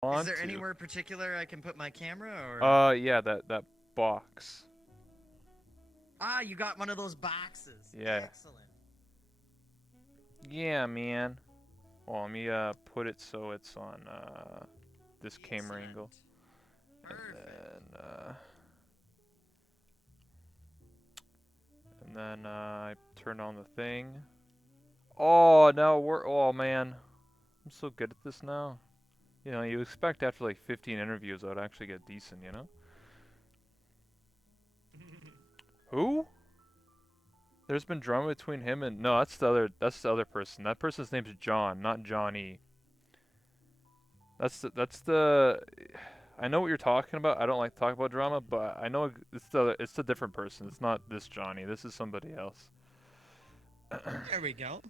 Is want there to. anywhere particular I can put my camera or? Yeah, that box. Ah, you got one of those boxes. Yeah. Excellent. Yeah, man. Well, let me put it so it's on this camera angle, Excellent. and Perfect. then I turn on the thing. Oh, now we're. Oh man, I'm so good at this now. You know, you expect after like 15 interviews I'd actually get decent, you know? Who? There's been drama between him and no, that's the other person. That person's name's John, not Johnny. That's the I know what you're talking about. I don't like to talk about drama, but I know it's a different person. It's not this Johnny. This is somebody else. There we go.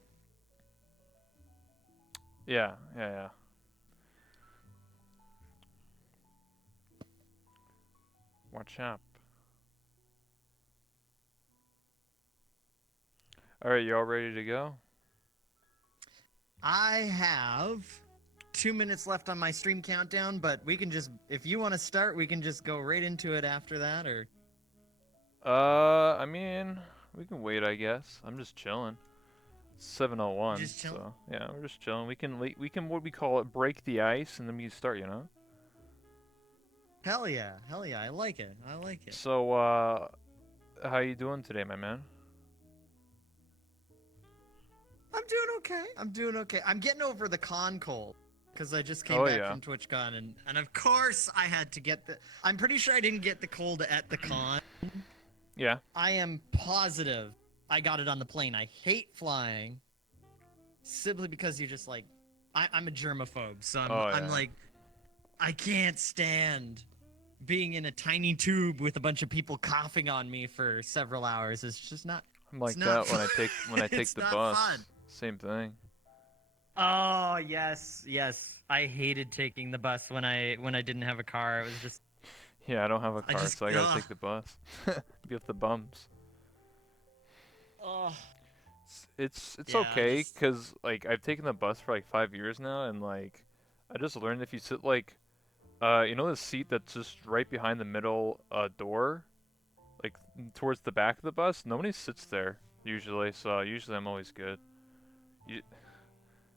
Yeah, yeah, yeah. Watch out. All right, you all ready to go? I have 2 minutes left on my stream countdown, but we can just, if you want to start, we can just go right into it after that, or. I mean, we can wait, I guess. I'm just chilling. It's 7:01, Just chilling. so yeah, we're just chilling. We can what we call it, break the ice, and then we can start, you know. Hell yeah, I like it. I like it. So, how you doing today, my man? I'm doing okay. I'm doing okay. I'm getting over the con cold because I just came Oh back yeah, from TwitchCon, and of course I had to get the. I'm pretty sure I didn't get the cold at the con. yeah. I am positive I got it on the plane. I hate flying simply because you're just like, I'm a germaphobe, so Oh I'm yeah. like, I can't stand being in a tiny tube with a bunch of people coughing on me for several hours. It's just not. I'm It's like not that fun. when I take It's the not fun. bus. Same thing. Oh yes, yes. I hated taking the bus when I didn't have a car. It was just Yeah, I don't have a I car, just so I gotta take the bus. Get the bums. oh It's yeah. I okay, just 'cause like I've taken the bus for like 5 years now, and like I just learned if you sit like you know the seat that's just right behind the middle door, like towards the back of the bus. Nobody sits there usually, so usually I'm always good. You,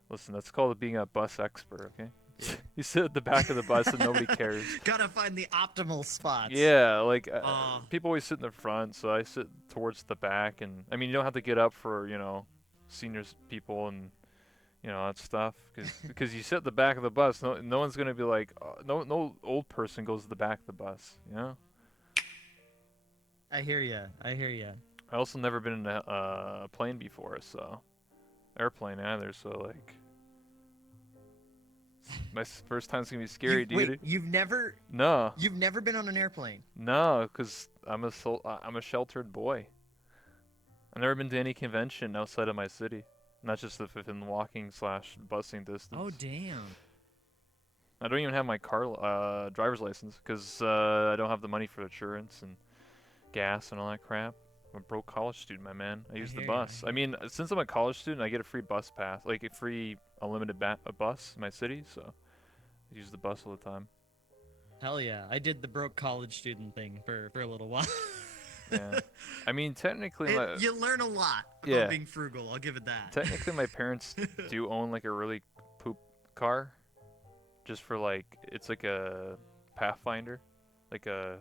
listen, that's called being a bus expert, okay? yeah. You sit at the back of the bus and nobody cares. Gotta find the optimal spots. Yeah, like Uh people always sit in the front, so I sit towards the back, and I mean you don't have to get up for seniors people and that stuff, because you sit at the back of the bus. No one's gonna be like no old person goes to the back of the bus. You know. I hear ya. I hear ya. I also never been in a plane before, so airplane either. So like my first time's gonna be scary, dude. No, You've never been on an airplane. no, because I'm a sheltered boy. I've never been to any convention outside of my city, not just within walking slash busing Oh distance. damn. I don't even have my car driver's license because I don't have the money for insurance and gas and all that crap. I'm a broke college student, my man. I I use the hear ya. I bus. I hear mean, since I'm a college student, I get a free bus pass, like a free unlimited a bus in my city, so I use the bus all the time. Hell yeah. I did the broke college student thing for a little while. Yeah. I mean, technically my You learn a lot about yeah, being frugal. I'll give it that. technically my parents do own like a really poop car, just for like it's like a Pathfinder, like a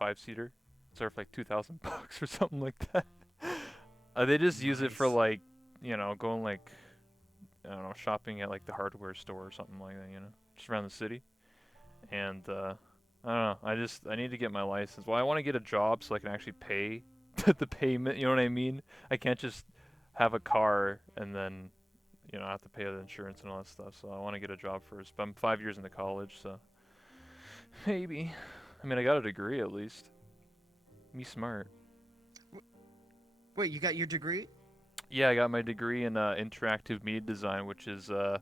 5-seater. It's worth like 2,000 bucks or something like that. They just use it for Nice. like going like I don't know, shopping at like the hardware store or something like that, just around the city. And I don't know. I need to get my license. Well, I want to get a job so I can actually pay the payment. You know what I mean? I can't just have a car and then have to pay the insurance and all that stuff. So I want to get a job first. But I'm 5 years into college, so maybe. I mean, I got a degree at least. Me smart. Wait, you got your degree? Yeah, I got my degree in interactive media design, which is how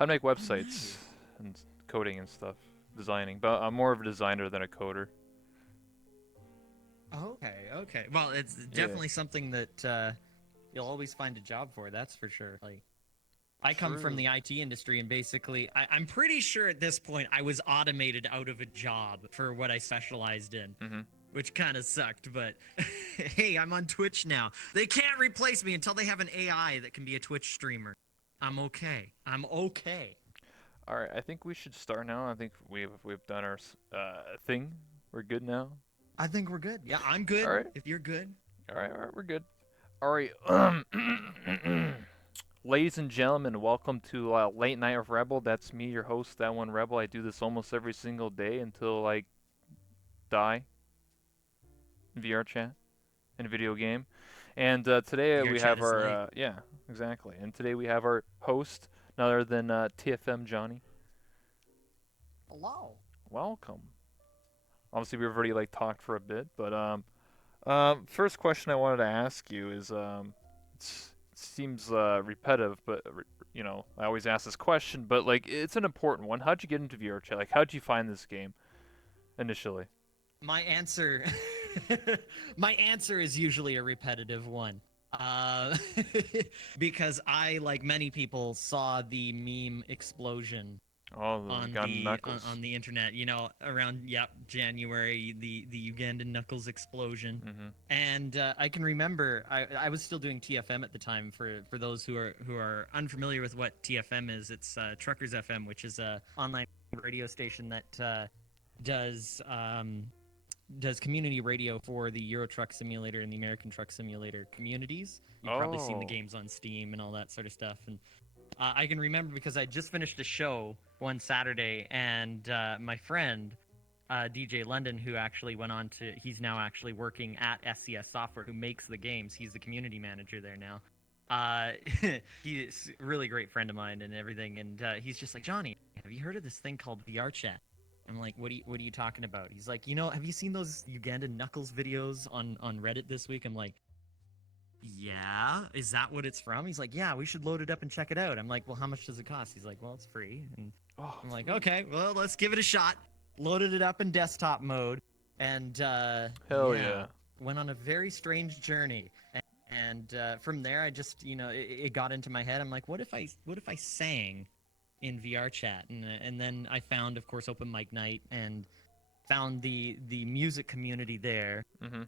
to make Oh, websites nice. and coding and stuff, designing. But I'm more of a designer than a coder. Okay, okay. Well, it's Yeah. definitely something that you'll always find a job for. That's for sure. Like, I come from True. the IT industry, and basically, I'm pretty sure at this point I was automated out of a job for what I specialized in, which kind of sucked. But hey, I'm on Twitch now. They can't replace me until they have an AI that can be a Twitch streamer. I'm okay. I'm okay. All right, I think we should start now. I think we've done our thing. We're good now. I think we're good. Yeah, I'm good. All right. If you're good. All right, we're good. All right. Ladies and gentlemen, welcome to Late Night of Rebel. That's me, your host, That One Rebel. I do this almost every single day until I die. VR chat and video game. And today VR we chat have is our yeah, exactly. And today we have our host, none other than TFMJonny. Hello. Welcome. Obviously, we've already talked for a bit, but first question I wanted to ask you is it seems repetitive, but I always ask this question, but it's an important one. How'd you get into VR chat? How'd you find this game initially? My answer, my answer is usually a repetitive one, because I, like many people, saw the meme explosion Oh, the on Gun Knuckles. on the internet. Around January, the Ugandan Knuckles explosion, and I can remember I was still doing TFM at the time. For those who are unfamiliar with what TFM is, it's Truckers FM, which is a online radio station that does community radio for the Euro Truck Simulator and the American Truck Simulator communities. You've probably seen the games on Steam and all that sort of stuff. And I can remember because I just finished a show one Saturday, and my friend, DJ London, who actually went on to, he's now actually working at SCS Software, who makes the games. He's the community manager there now. He's a really great friend of mine and everything. And he's just like, Johnny, have you heard of this thing called VR chat? I'm like, what are you talking about? He's like, have you seen those Ugandan Knuckles videos on Reddit this week? I'm like, yeah, is that what it's from? He's like, yeah, we should load it up and check it out. I'm like, well, how much does it cost? He's like, well, it's free. And I'm like, okay, well, let's give it a shot. Loaded it up in desktop mode, and Hell yeah, went on a very strange journey. And from there, I just, it got into my head. I'm like, what if I sang in VR chat? And then I found, of course, Open Mic Night, and found the music community there.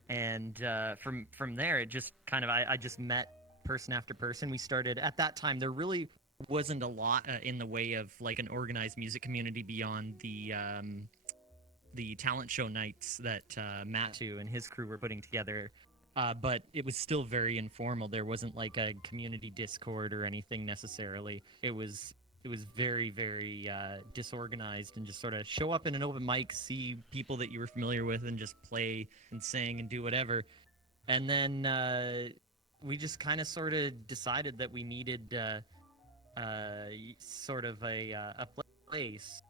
And from there, it just kind of, I just met person after person. We started, at that time, there really wasn't a lot in the way of an organized music community beyond the talent show nights that Matthew and his crew were putting together. But it was still very informal. There wasn't a community Discord or anything necessarily. It was very, very disorganized, and just sort of show up in an open mic, see people that you were familiar with, and just play and sing and do whatever. And then we just kind of sort of decided that we needed sort of a place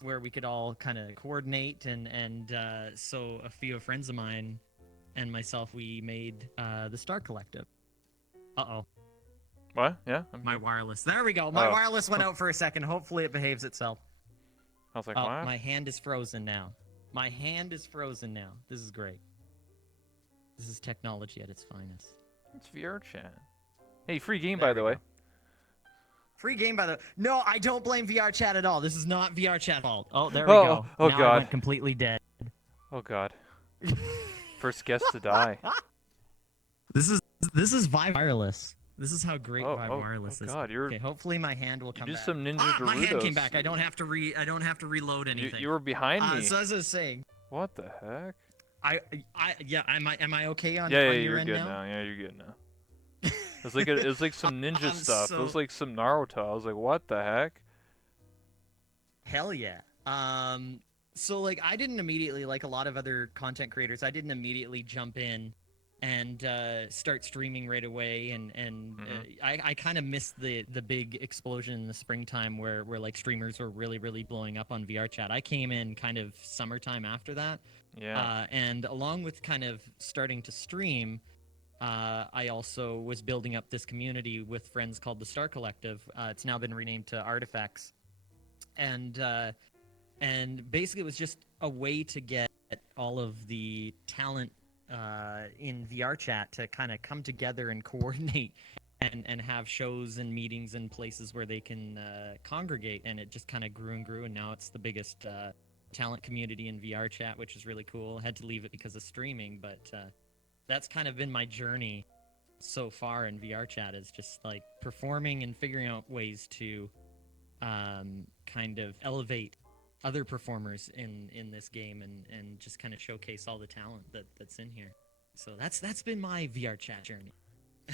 where we could all kind of coordinate. And so a few friends of mine and myself, we made the Star Collective. Uh-oh. What? Yeah. My wireless. There we go. My wireless went out for a second. Hopefully it behaves itself. I was like, oh, what? My hand is frozen now. My hand is frozen now. This is great. This is technology at its finest. It's VR chat. Hey, free game, by the way. Free game, by the way. No, I don't blame VR chat at all. This is not VR chat's fault. Oh, there we go. Oh, now God. I went completely dead. Oh, God. First guest to die. This is Vive Wireless. This is how great Vive Wireless is. God, okay, hopefully my hand will come back. Some Ninja Doritos. My hand came back. I don't have to reload anything. You were behind me. So as I was saying. What the heck? Am I okay on your you're end good now? Yeah, you're good now. It's like some ninja stuff. It was like some Naruto. I was like, what the heck? Hell yeah. So I didn't immediately, like a lot of other content creators, I didn't immediately jump in and start streaming right away. And I kind of missed the big explosion in the springtime where streamers were really, really blowing up on VR chat. I came in kind of summertime after that. Yeah. And along with kind of starting to stream, I also was building up this community with friends called the Star Collective. It's now been renamed to Artifacts. And basically it was just a way to get all of the talent in VR chat to kind of come together and coordinate and have shows and meetings and places where they can congregate, and it just kind of grew and grew, and now it's the biggest talent community in VR chat, which is really cool. Had to leave it because of streaming, but that's kind of been my journey so far in VR chat, is just like performing and figuring out ways to kind of elevate other performers in this game, and just kind of showcase all the talent that's in here. So that's been my VR chat journey.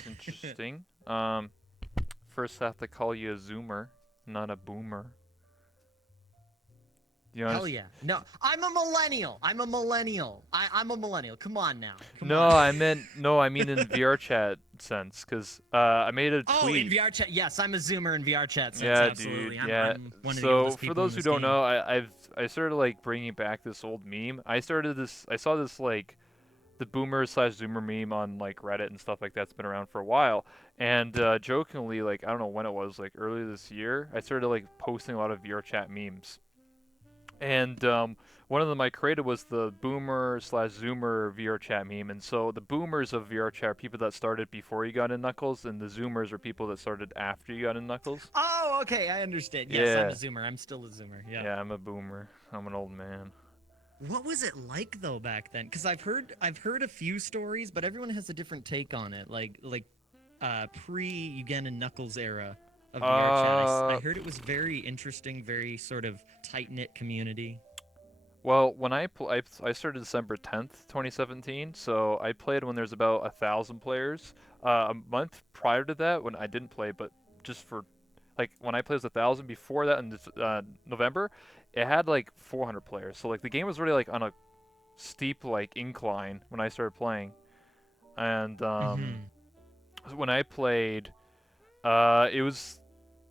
Interesting. First I have to call you a zoomer, not a boomer. You Hell yeah. No, I'm a millennial. I'm a millennial. I'm a millennial. Come on now. Come No, on. I mean in VR chat sense, because I made a Oh, in tweet. VR chat. Yes, I'm a zoomer in VR chat sense. Yeah, Absolutely. dude. Yeah. I'm one of the So oldest for people those in who this don't game. know, I started like bringing back this old meme. I saw this like the boomer slash zoomer meme on like Reddit and stuff like that's been around for a while. And jokingly, like I don't know when it was, like earlier this year, I started like posting a lot of VR chat memes. And one of them I created was the boomer slash zoomer VR chat meme. And so the boomers of VR chat are people that started before you got in Knuckles, and the zoomers are people that started after you got in Knuckles. Oh, okay. I understand. Yes, I'm a zoomer. I'm still a zoomer. Yeah. Yeah, I'm a boomer. I'm an old man. What was it like though back then? Because I've heard a few stories, but everyone has a different take on it. Like pre you get in Knuckles era of VR chat. I heard it was very interesting, very sort of tight knit community. Well, when I started December 10th, 2017, so I played when there's about 1,000 players. A month prior to that, when I didn't play, but just for, like, when I played was 1,000. Before that, in November, it had like 400 players. So like the game was really like on a steep like incline when I started playing. And Mm-hmm. when I played, it was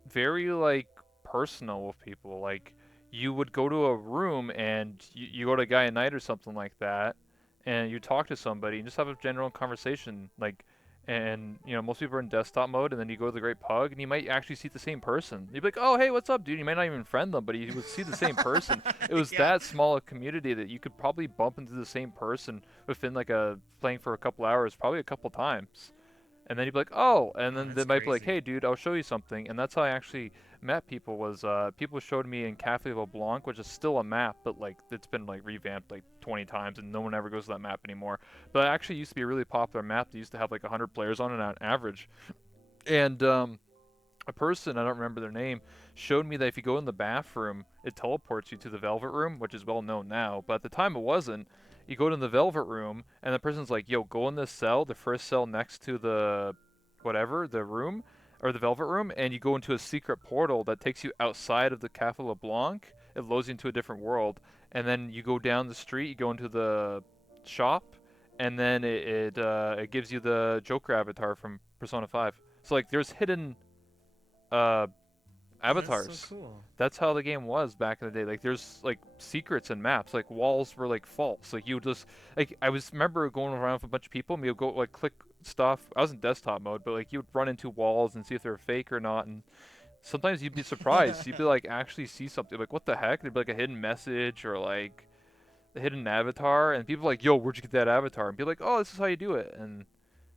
very like personal with people. Like you would go to a room and you go to a guy at night or something like that, and you talk to somebody and just have a general conversation. Like, and you know most people are in desktop mode, and then you go to the Great Pug, and you might actually see the same person. You'd be like, "Oh, hey, what's up, dude?" You might not even friend them, but you would see the same person. It was Yeah. that small a community that you could probably bump into the same person within like a playing for a couple hours, probably a couple times. And then you'd be like, oh, and Oh, then they that's might be like, crazy. hey, dude, I'll show you something. And that's how I actually met people. Was people showed me in Cafe LeBlanc, which is still a map, but like it's been like revamped like 20 times, and no one ever goes to that map anymore. But it actually used to be a really popular map. They used to have like 100 players on it on average. And a person, I don't remember their name, showed me that if you go in the bathroom, it teleports you to the Velvet Room, which is well known now. But at the time, it wasn't. You go to the Velvet Room, and the person's like, "Yo, go in this cell, the first cell next to the whatever, the room, or the Velvet Room, and you go into a secret portal that takes you outside of the Cafe LeBlanc. It loads you into a different world, and then you go down the street, you go into the shop, and then it gives you the Joker avatar from Persona 5. So like, there's hidden uh, Oh, that's so avatars. cool. That's how the game was back in the day. Like there's like secrets in maps. Like walls were like false. Like you would just like I was remember going around with a bunch of people and we would go like click stuff. I was in desktop mode, but like you would run into walls and see if they're fake or not. And sometimes you'd be surprised. You'd be like actually see something like what the heck? There'd be like a hidden message or like a hidden avatar, and people are like, yo, where'd you get that avatar? And be like, oh, this is how you do it. And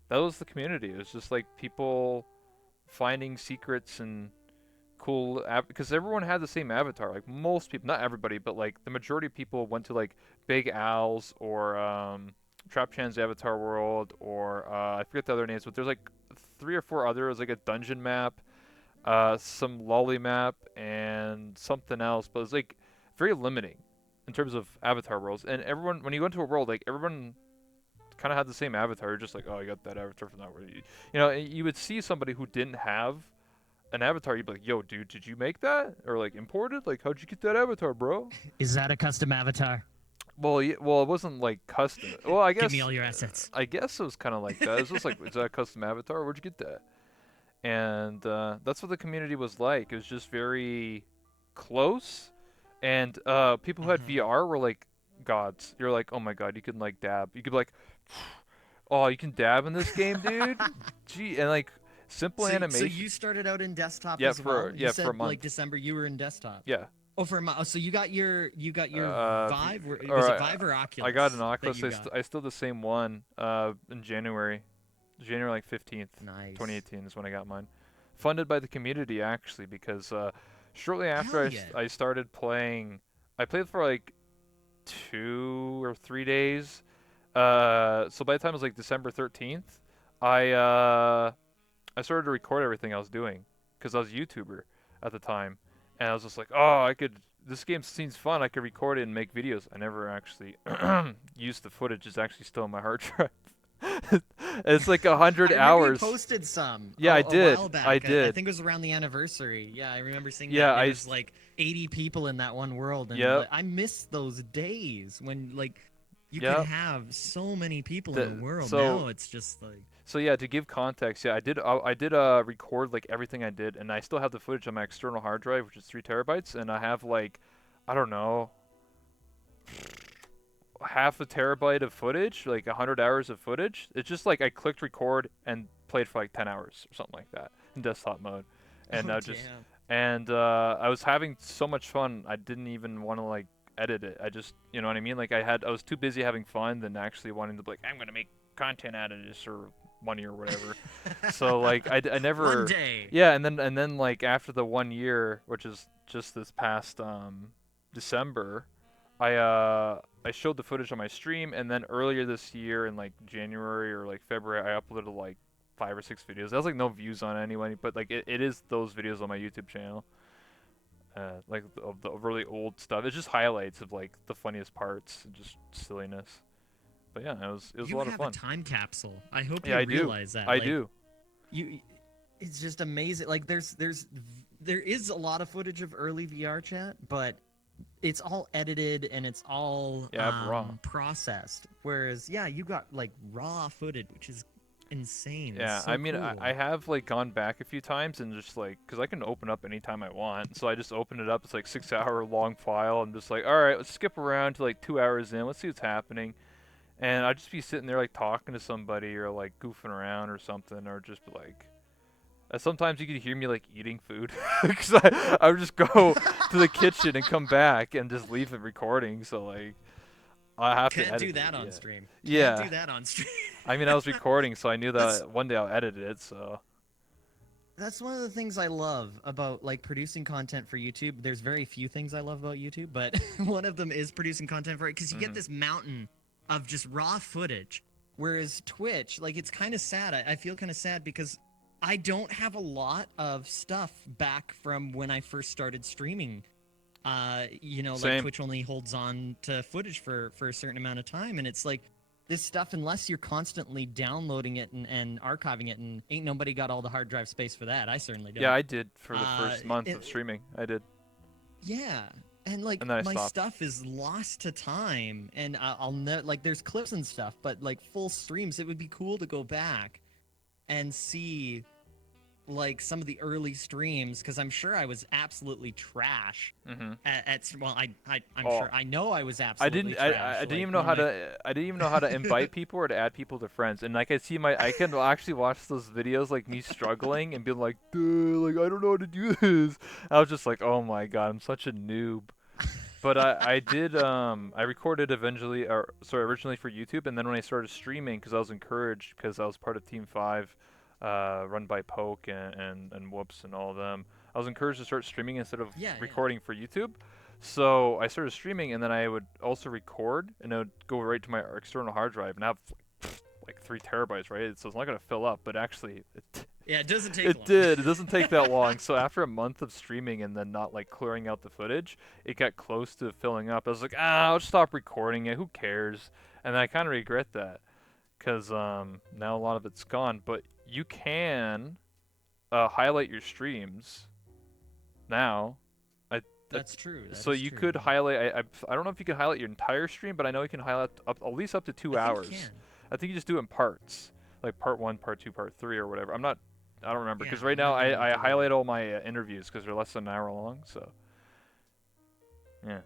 that was the community. It was just like people finding secrets and cool because everyone had the same avatar. Like most people, not everybody, but like the majority of people went to like Big Al's or Trap Chan's Avatar World or I forget the other names, but there's like three or four others, like a dungeon map, some lolly map, and something else. But it's like very limiting in terms of avatar worlds. And everyone, when you go into a world, like everyone kind of had the same avatar. You're just like, oh, I got that avatar from that world. You know, you would see somebody who didn't have an avatar, you'd be like, "Yo, dude, did you make that or like imported? Like, how'd you get that avatar, bro?" Is that a custom avatar? Well, well, it wasn't like custom. Well, Give me all your assets. I guess it was kind of like that. It's just like, is that a custom avatar? Where'd you get that? And that's what the community was like. It was just very close, and people who had Mm-hmm. VR were like gods. You're like, oh my god, you can like dab. You could be like, oh, you can dab in this game, dude. Gee, and like simple So animation. you started out in desktop Yeah, as well. You for a said like month. December you were in desktop. Yeah. Oh, for a month. Oh, so you got your Vive. Was or it Vive or I got an Oculus that Oculus. you got? I still the same one in January. January like 15th, Nice. 2018 is when I got mine. Funded by the community actually, because shortly after Hell yeah. I started playing, I played for like 2 or 3 days. So by the time it was like December 13th, I started to record everything I was doing because I was a YouTuber at the time, and I was just like, oh, I could. This game seems fun. I could record it and make videos. I never actually used the footage. It's actually still on my hard drive. It's like 100 I remember you hours. posted some Yeah, I a did. while back. I I did. think it was around the anniversary. Yeah, I remember seeing Yeah, that. There was like 80 people in that one world, and Yep. I miss those days when like you could Yep. have so many people in a world. So Now it's just like so yeah, to give context, yeah, I did record like everything I did, and I still have the footage on my external hard drive, which is 3 terabytes, and I have like, I don't know, half a terabyte of footage, like 100 hours of footage. It's just like I clicked record and played for like 10 hours or something like that in desktop mode, and oh now just damn. and I was having so much fun. I didn't even want to like edit it. I just, you know what I mean? Like I was too busy having fun than actually wanting to be like, I'm gonna make content out of this or money or whatever. So like I One never, day. yeah. And then like after the 1 year, which is just this past December, I showed the footage on my stream, and then earlier this year in like January or like February, I uploaded like 5 or 6 videos. That was like no views on it anyway, but like it is those videos on my YouTube channel. Like of the really old stuff. It's just highlights of like the funniest parts, and just silliness. But yeah, it was a You lot of have a fun. time capsule. I hope Yeah, you I do. realize that. I Like do. you it's just amazing. Like there is a lot of footage of early VR chat, but it's all edited and it's all Yeah, I have raw. processed. Whereas yeah, you got like raw footage, which is insane. It's Yeah, so I mean, cool. I have like gone back a few times and just like, cause I can open up anytime I want, so I just open it up. It's like 6 hour long file. I'm just like, all right, let's skip around to like 2 hours in. Let's see what's happening. And I'd just be sitting there like talking to somebody or like goofing around or something, or just be like. Sometimes you could hear me like eating food, cause I would just go to the kitchen and come back and just leave the recording. So like, I have to Can't edit do that it. on Yeah. stream. Can't Yeah. do that on stream. I mean, I was recording, so I knew That's that one day I'll edit it. So. that's one of the things I love about like producing content for YouTube. There's very few things I love about YouTube, but one of them is producing content for it because you get Mhm. this mountain of just raw footage. Whereas Twitch, like it's kind of sad. I feel kind of sad because I don't have a lot of stuff back from when I first started streaming. Like Same. Twitch only holds on to footage for a certain amount of time, and it's like this stuff, unless you're constantly downloading it and archiving it, and ain't nobody got all the hard drive space for that. I certainly don't. Yeah, I did for the first month It, of streaming. I did, yeah, and like and then I my stopped. stuff is lost to time, and like there's clips and stuff, but like full streams, it would be cool to go back and see like some of the early streams because I'm sure I was absolutely trash Mhm. well I'm Oh, sure I know I was I absolutely didn't. trash. I didn't Like even know one how of my to. I didn't even know how to invite people or to add people to friends. And like I see my, I can actually watch those videos like me struggling and being like, dude, like I don't know how to do this. I was just like, oh my god, I'm such a noob. But I did. I recorded eventually, or sorry, originally for YouTube, and then when I started streaming, because I was encouraged, because I was part of Team Five, run by Poke and Whoops and all of them. I was encouraged to start streaming instead of yeah recording for YouTube. So I started streaming, and then I would also record, and it would go right to my external hard drive, and I have like 3 terabytes, right? So it's not gonna fill up, but actually, yeah it doesn't take it long. did. It doesn't take that long. So after a month of streaming and then not like clearing out the footage, it got close to filling up. I was like, I'll just stop recording it. Who cares? And I kind of regret that, because now a lot of it's gone. But you can highlight your streams now. I, That's true. That so is you true. could highlight. I don't know if you can highlight your entire stream, but I know you can highlight at least up to two I think hours. you can. I think you just do it in parts, like part 1, part 2, part 3, or whatever. I don't remember, Yeah, because I right now might be able to I do that. highlight all my interviews because they're less than an hour long. So yeah,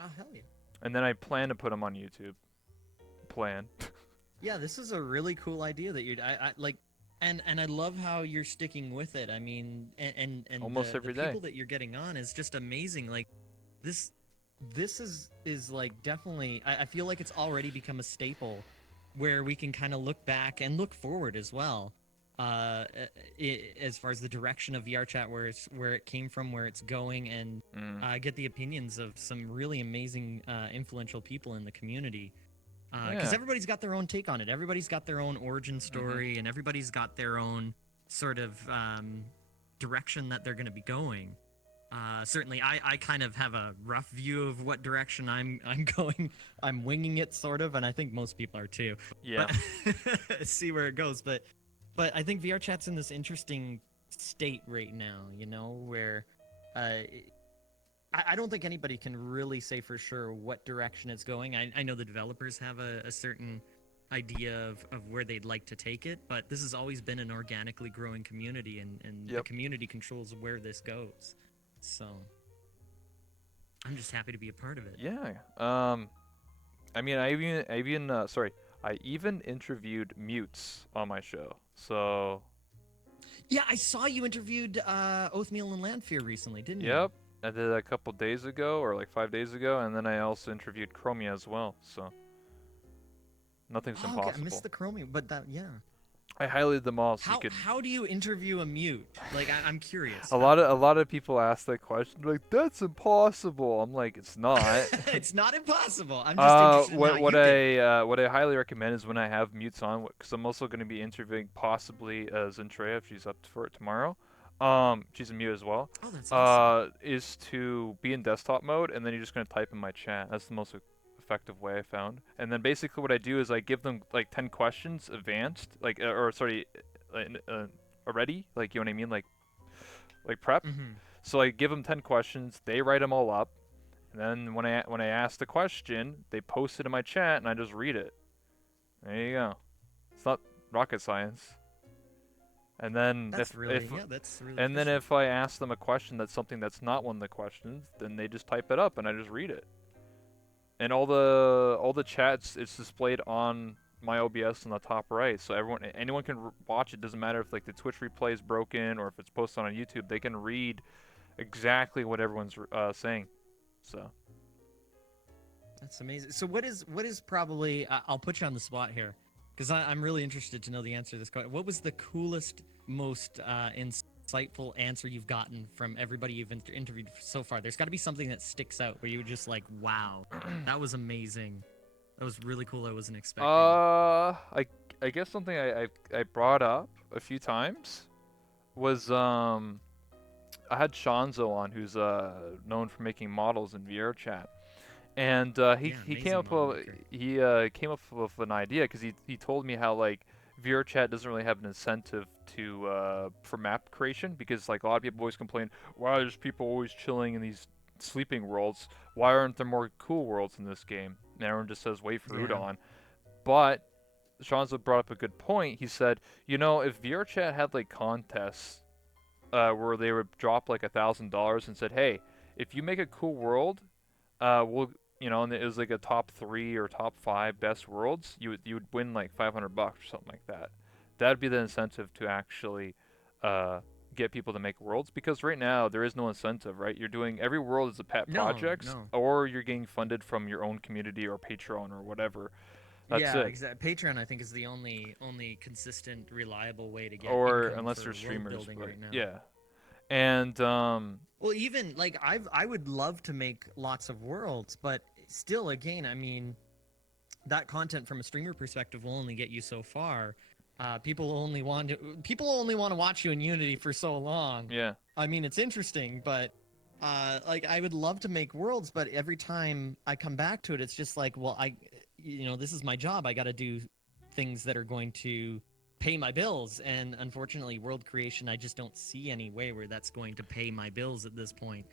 Oh hell yeah. and then I plan to put them on YouTube. Plan. Yeah, this is a really cool idea that I like, and I love how you're sticking with it. I mean, and Almost the every day. people that you're getting on is just amazing. Like, this is like definitely. I feel like it's already become a staple where we can kind of look back and look forward as well. As far as the direction of VR chat, where it came from, where it's going, and Mm. get the opinions of some really amazing, influential people in the community. Because Yeah. everybody's got their own take on it. Everybody's got their own origin story, and everybody's got their own sort of direction that they're going to be going. Certainly, I kind of have a rough view of what direction I'm going. I'm winging it sort of, and I think most people are too. Yeah. But see where it goes. But I think VR chat's in this interesting state right now. You know, where I don't think anybody can really say for sure what direction it's going. I know the developers have a certain idea of where they'd like to take it, but this has always been an organically growing community, and the Yep. community controls where this goes. So I'm just happy to be a part of it. Yeah. I mean, I even interviewed mutes on my show. So, Yeah, I saw you interviewed Oathmeal and Landfear recently, didn't you? yep, I did that a couple days ago, or like 5 days ago, and then I also interviewed Chromia as well. So, nothing's Oh, okay, impossible. I missed the Chromium, but that, yeah. I highlighted them all, so you could. How do you interview a mute? Like, I'm curious. A lot of people ask that question, like that's impossible. I'm like, it's not. It's not impossible. I'm just interested in how you did it. What I highly recommend is when I have mutes on, because I'm also going to be interviewing possibly Zentreya if she's up for it tomorrow. She's a mute as well. Oh, that's awesome. Is to be in desktop mode, and then you're just going to type in my chat. That's the most effective way I found. And then basically what I do is I give them like 10 questions advanced, like already, like you know what I mean, like prep. Mm-hmm. So I give them 10 questions, they write them all up, and then when I ask the question, they post it in my chat, and I just read it. There you go. It's not rocket science. And then That's really efficient. if I ask them a question that's something that's not one of the questions, then they just type it up, and I just read it. And all the chats, it's displayed on my OBS in the top right, so anyone can watch it. Doesn't matter if like the Twitch replay is broken or if it's posted on YouTube. They can read exactly what everyone's saying. So That's amazing. So what is probably I'll put you on the spot here, because I'm really interested to know the answer to this question. What was the coolest, most insightful answer you've gotten from everybody you've interviewed so far? There's got to be something that sticks out where you were just like, wow, that was amazing. That was really cool. I wasn't expecting. I guess something I brought up a few times was I had Shanzo on, who's known for making models in VR chat, and he came up with an idea, because he told me how like VR chat doesn't really have an incentive to for map creation, because like a lot of people always complain, why are people always chilling in these sleeping worlds? Why aren't there more cool worlds in this game? And everyone just says wait for Udon. But Shanzo brought up a good point. He said, you know, if VR chat had like contests where they would drop like $1,000 and said, hey, if you make a cool world, we'll, you know, and it was like a top 3 or top 5 best worlds, you would win like $500 or something like that. That'd be the incentive to actually get people to make worlds, because right now there is no incentive, right? You're doing every world is a pet project, or you're getting funded from your own community or Patreon or whatever. That's it. Exactly. Patreon, I think, is the only consistent, reliable way to get or income unless for you're streamers, building right now. Yeah. And well, even like I would love to make lots of worlds, but still, again, I mean, that content from a streamer perspective will only get you so far. People only want to watch you in Unity for so long. Yeah. I mean, it's interesting, but like I would love to make worlds, but every time I come back to it, it's just like, well, this is my job. I got to do things that are going to pay my bills, and unfortunately, world creation, I just don't see any way where that's going to pay my bills at this point.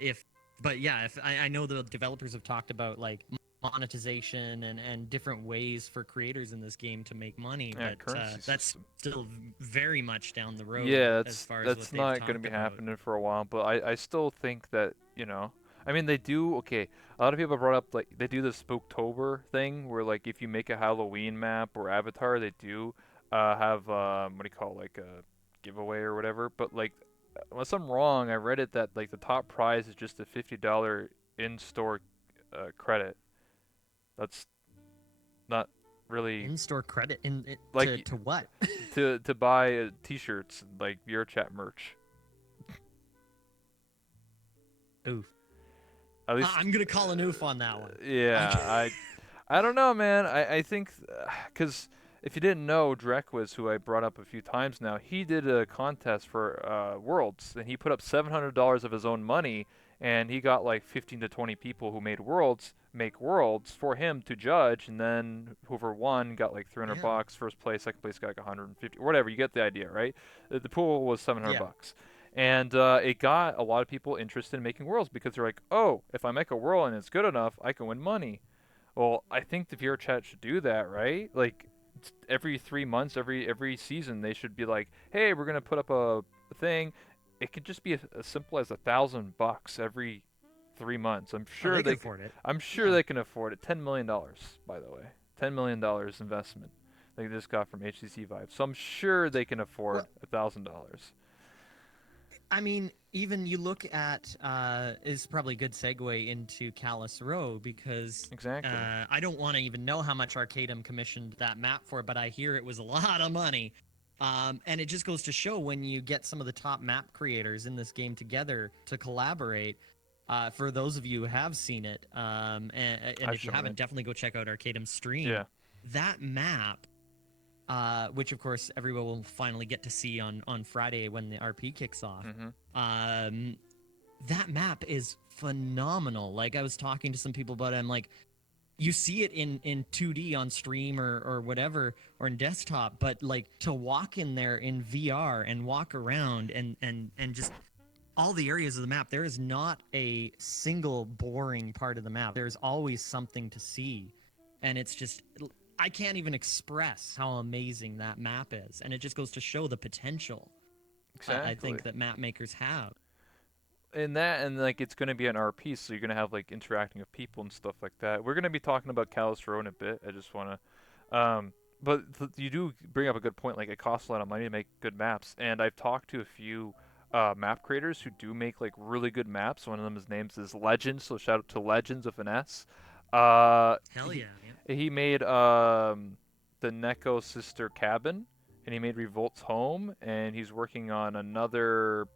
If I know the developers have talked about like monetization and different ways for creators in this game to make money, but that's still very much down the road. Yeah, that's not going to be happening for a while, but I still think that, you know, I mean, they do, okay, a lot of people brought up, like, they do the Spooktober thing, where, like, if you make a Halloween map or avatar, they do have, like a giveaway or whatever, but, like, unless I'm wrong, I read it that, like, the top prize is just a $50 in-store credit. That's not really In-store credit like to what? to buy t-shirts like VR chat merch. Oof. At least I'm gonna call an oof on that one. yeah, I don't know, man. I think because if you didn't know, Drekwis, who I brought up a few times now, he did a contest for Worlds, and he put up $700 of his own money, and he got like 15 to 20 people who made Worlds make Worlds for him to judge, and then whoever won got like 300 Yeah. bucks. First place, second place got like 150 or whatever. You get the idea, right? The pool was 700 Yeah. bucks. And it got a lot of people interested in making worlds because they're like, oh, if I make a world and it's good enough, I can win money. Well, I think the VR chat should do that, right? Like every 3 months, every season, they should be like, hey, we're gonna put up a thing. It could just be as simple as $1,000 every 3 months. Oh, they can afford it. I'm sure Yeah. they can afford it. $10 million, by the way, $10 million investment they just got from HCC Vive. So I'm sure they can afford Well, $1,000. I mean, even you look at is probably a good segue into Callus Row because Exactly. I don't want to even know how much Arcadum commissioned that map for, but I hear it was a lot of money. And it just goes to show when you get some of the top map creators in this game together to collaborate. For those of you who have seen it, and I've if you shown haven't, it. definitely go check out Arcadum's stream. Yeah. That map, which of course everyone will finally get to see on Friday when the RP kicks off. That map is phenomenal. Like I was talking to some people about it. I'm like, you see it in 2D on stream or whatever or in desktop, but like to walk in there in VR and walk around and just all the areas of the map, there is not a single boring part of the map. There's always something to see, and it's just I can't even express how amazing that map is, and it just goes to show the potential. Exactly. I think that map makers have. And that, and like it's going to be an RP, so you're going to have like interacting with people and stuff like that. We're going to be talking about Callus Row in a bit. I just want to, but you do bring up a good point. Like it costs a lot of money to make good maps, and I've talked to a few map creators who do make like really good maps. One of them, his name is Legends, so shout out to Legends of an S. Hell yeah, He made the Neko Sister Cabin, and he made Revolt's Home, and he's working on another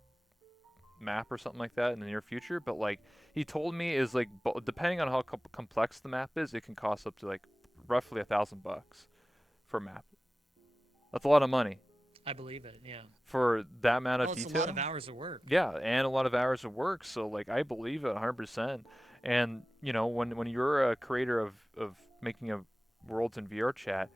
map or something like that in the near future. But like he told me is like depending on how complex the map is, it can cost up to like roughly $1,000 for a map. That's a lot of money I believe it. Yeah. for that amount of Well, it's detail. a lot of hours of work. Yeah, and a lot of hours of work. So like I believe it 100%. And you know when you're a creator of making a worlds in VR chat,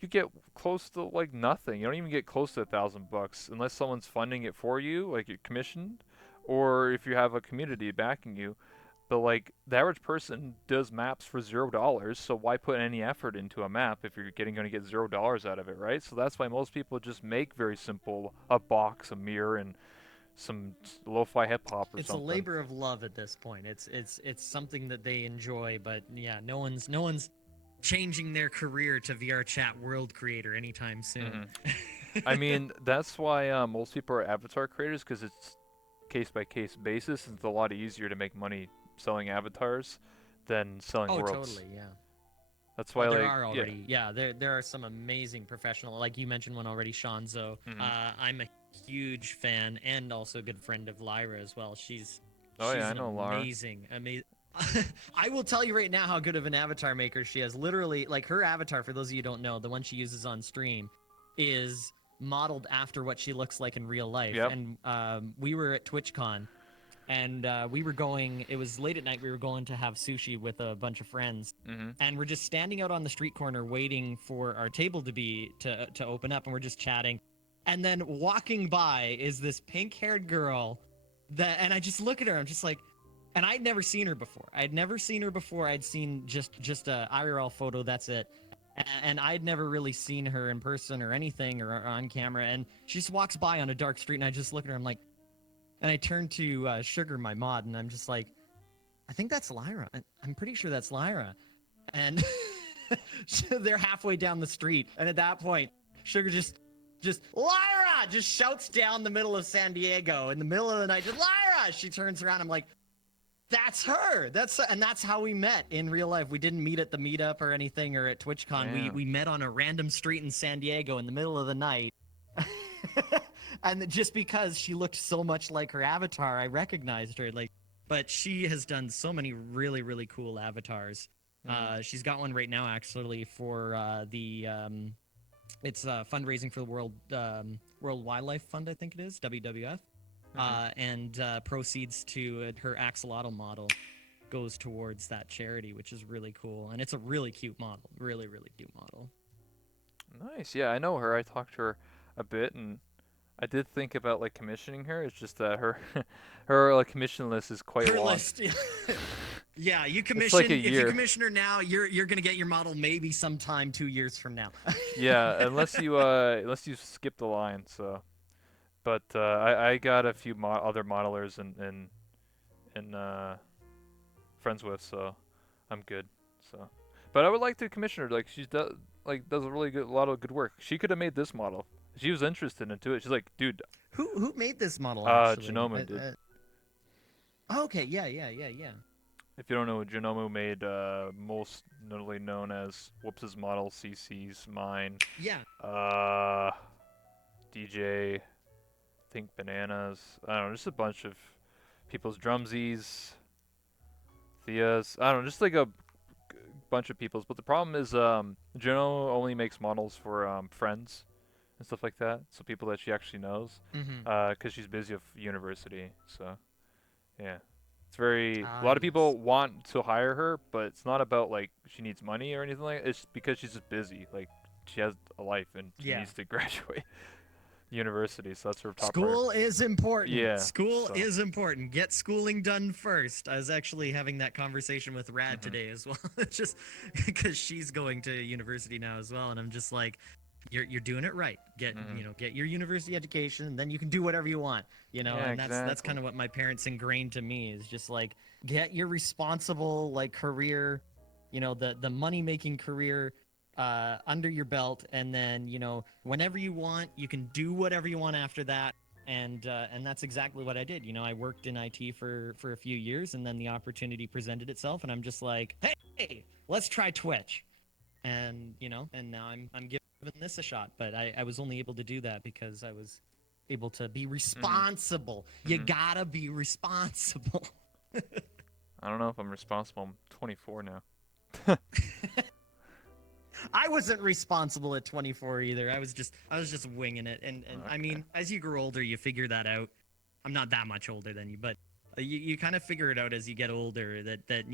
you get close to like nothing. You don't even get close to $1,000 unless someone's funding it for you, like you're commissioned, or if you have a community backing you. But like the average person does maps for $0, so why put any effort into a map if you're going to get $0 out of it, right? So that's why most people just make very simple a box, a mirror, and some lo-fi hip hop or It's something. a labor of love at this point. It's something that they enjoy, but yeah, no one's changing their career to VR chat world creator anytime soon. I mean, that's why most people are avatar creators because it's case by case basis. And it's a lot easier to make money selling avatars than selling Oh, worlds. totally, yeah. That's why There like are already, there are some amazing professional, like you mentioned one already, Shanzo. I'm a huge fan and also a good friend of Lyra as well. She's I an know Lara. amazing. I will tell you right now how good of an avatar maker she is. Literally, like her avatar, for those of you who don't know, the one she uses on stream, is modeled after what she looks like in real life. Yep. And we were at TwitchCon, and we were going. It was late at night. We were going to have sushi with a bunch of friends, and we're just standing out on the street corner waiting for our table to open up, and we're just chatting. And then walking by is this pink-haired girl and I just look at her. I'm just like. And I'd never seen her before. I'd seen just a IRL photo. That's it. And I'd never really seen her in person or anything or on camera. And she just walks by on a dark street, and I just look at her. I'm like, and I turn to Sugar, my mod, and I'm just like, I think that's Lyra. I'm pretty sure that's Lyra. And they're halfway down the street, and at that point, Sugar just Lyra just shouts down the middle of San Diego in the middle of the night, just Lyra. She turns around. I'm like. That's her. That's how we met in real life. We didn't meet at the Meetup or anything or at TwitchCon. Damn. We met on a random street in San Diego in the middle of the night. And just because she looked so much like her avatar, I recognized her. Like, but she has done so many really, really cool avatars. She's got one right now, actually, for it's fundraising for the World Wildlife Fund, I think it is, WWF. And proceeds to her axolotl model goes towards that charity, which is really cool. And it's a really cute model. Really, really cute model. Nice. Yeah, I know her. I talked to her a bit, and I did think about like commissioning her. It's just that her her like commission list is quite Her long. list. Yeah, you It's commission. like a If you year. commission her now, you're gonna get your model maybe sometime 2 years from now. Yeah, unless you skip the line. So, but I got a few other modelers and friends with, so I'm good. So, but I would like to commission her. Like does a really good, a lot of good work. She could have made this model. She was interested into it. She's like, dude, Who made this model? Actually, Genoma did. Okay, yeah. If you don't know, Genomu made most notably known as Whoops' model, CC's, mine. Yeah. DJ, I think Bananas. I don't know, just a bunch of people's Drumsies, Thea's. I don't know, just like a bunch of people's. But the problem is, Genomu only makes models for friends and stuff like that, so people that she actually knows, because she's busy with university. So, yeah. It's very a lot of people want to hire her, but it's not about like she needs money or anything like that. It's because she's just busy. Like she has a life and she needs to graduate university, so that's her top School is important. Yeah. School is important. Get schooling done first. I was actually having that conversation with Rad today as well. Just because she's going to university now as well, and I'm just like, you're doing it right. Get get your university education, and then you can do whatever you want. And that's kind of what my parents ingrained to me, is just like, get your responsible like career, the money making career under your belt, and then whenever you want, you can do whatever you want after that. And that's exactly what I did. I worked in IT for a few years, and then the opportunity presented itself, and I'm just like, hey, let's try Twitch. And and now I'm giving this a shot. But I was only able to do that because I was able to be responsible. You gotta be responsible. I don't know if I'm responsible. I'm 24 now. I wasn't responsible at 24 either. I was just winging it. And Okay. I mean, as you grow older, you figure that out. I'm not that much older than you, but you kind of figure it out as you get older that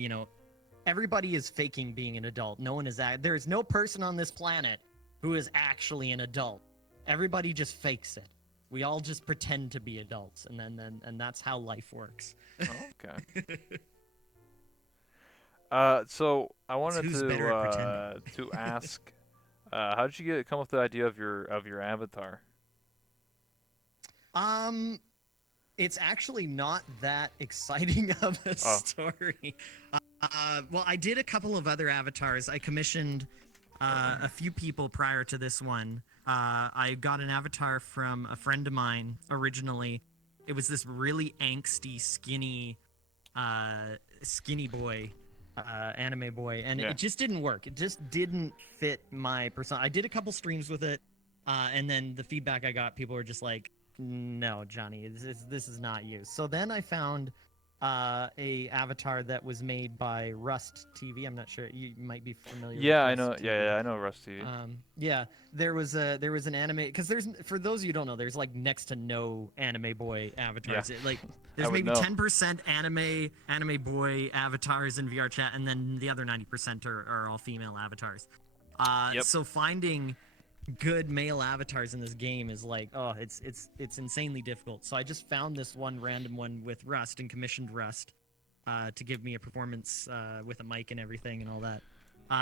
everybody is faking being an adult. No one is there is no person on this planet who is actually an adult. Everybody just fakes it. We all just pretend to be adults, and that's how life works. Okay. So I wanted to ask, how did you come up with the idea of your avatar? It's actually not that exciting of a story. Well, I did a couple of other avatars. I commissioned a few people prior to this one. I got an avatar from a friend of mine originally. It was this really angsty, skinny boy, anime boy, and it just didn't work. It just didn't fit my persona. I did a couple streams with it, and then the feedback I got, people were just like, "No, Johnny, this is not you." So then I found a avatar that was made by Rust TV. I'm not sure, you might be familiar. Yeah, with I know. Rust TV. Yeah, I know Rust TV. Yeah, there was an anime, because for those of you who don't know, there's like next to no anime boy avatars. Yeah. There's maybe 10% anime boy avatars in VR chat, and then the other 90% are all female avatars. So finding good male avatars in this game is like, it's insanely difficult. So I just found this one random one with Rust and commissioned Rust to give me a performance with a mic and everything and all that.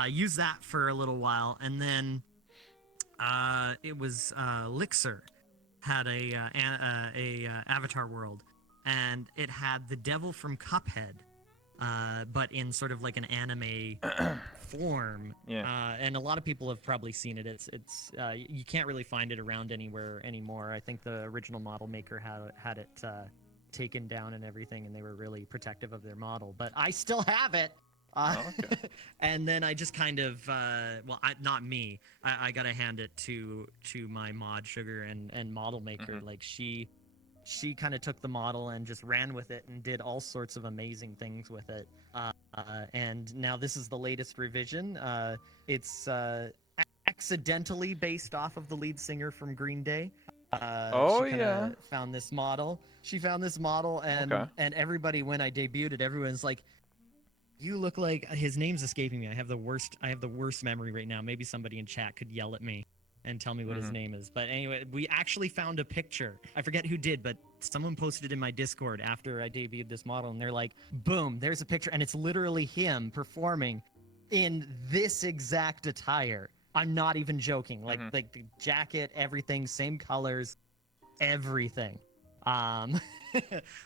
Used that for a little while, and then it was Lixer had a avatar world, and it had the devil from Cuphead, but in sort of like an anime form. Yeah. And a lot of people have probably seen it. It's you can't really find it around anywhere anymore. I think the original model maker had it taken down and everything, and they were really protective of their model. But I still have it. Okay. And then I just kind of, not me. I gotta hand it to my mod Sugar and model maker. Mhm. Like she kind of took the model and just ran with it and did all sorts of amazing things with it. And now this is the latest revision. It's accidentally based off of the lead singer from Green Day. Oh She kind yeah. of found this model. She found this model, Okay. and everybody, when I debuted it, everyone's like, "You look like," his name's escaping me. I have the worst memory right now. Maybe somebody in chat could yell at me and tell me what his Mhm. name is. But anyway, we actually found a picture. I forget who did, but someone posted it in my Discord after I debuted this model, and they're like, "Boom, there's a picture," and it's literally him performing in this exact attire. I'm not even joking. Like Mhm. the jacket, everything, same colors, everything. Um,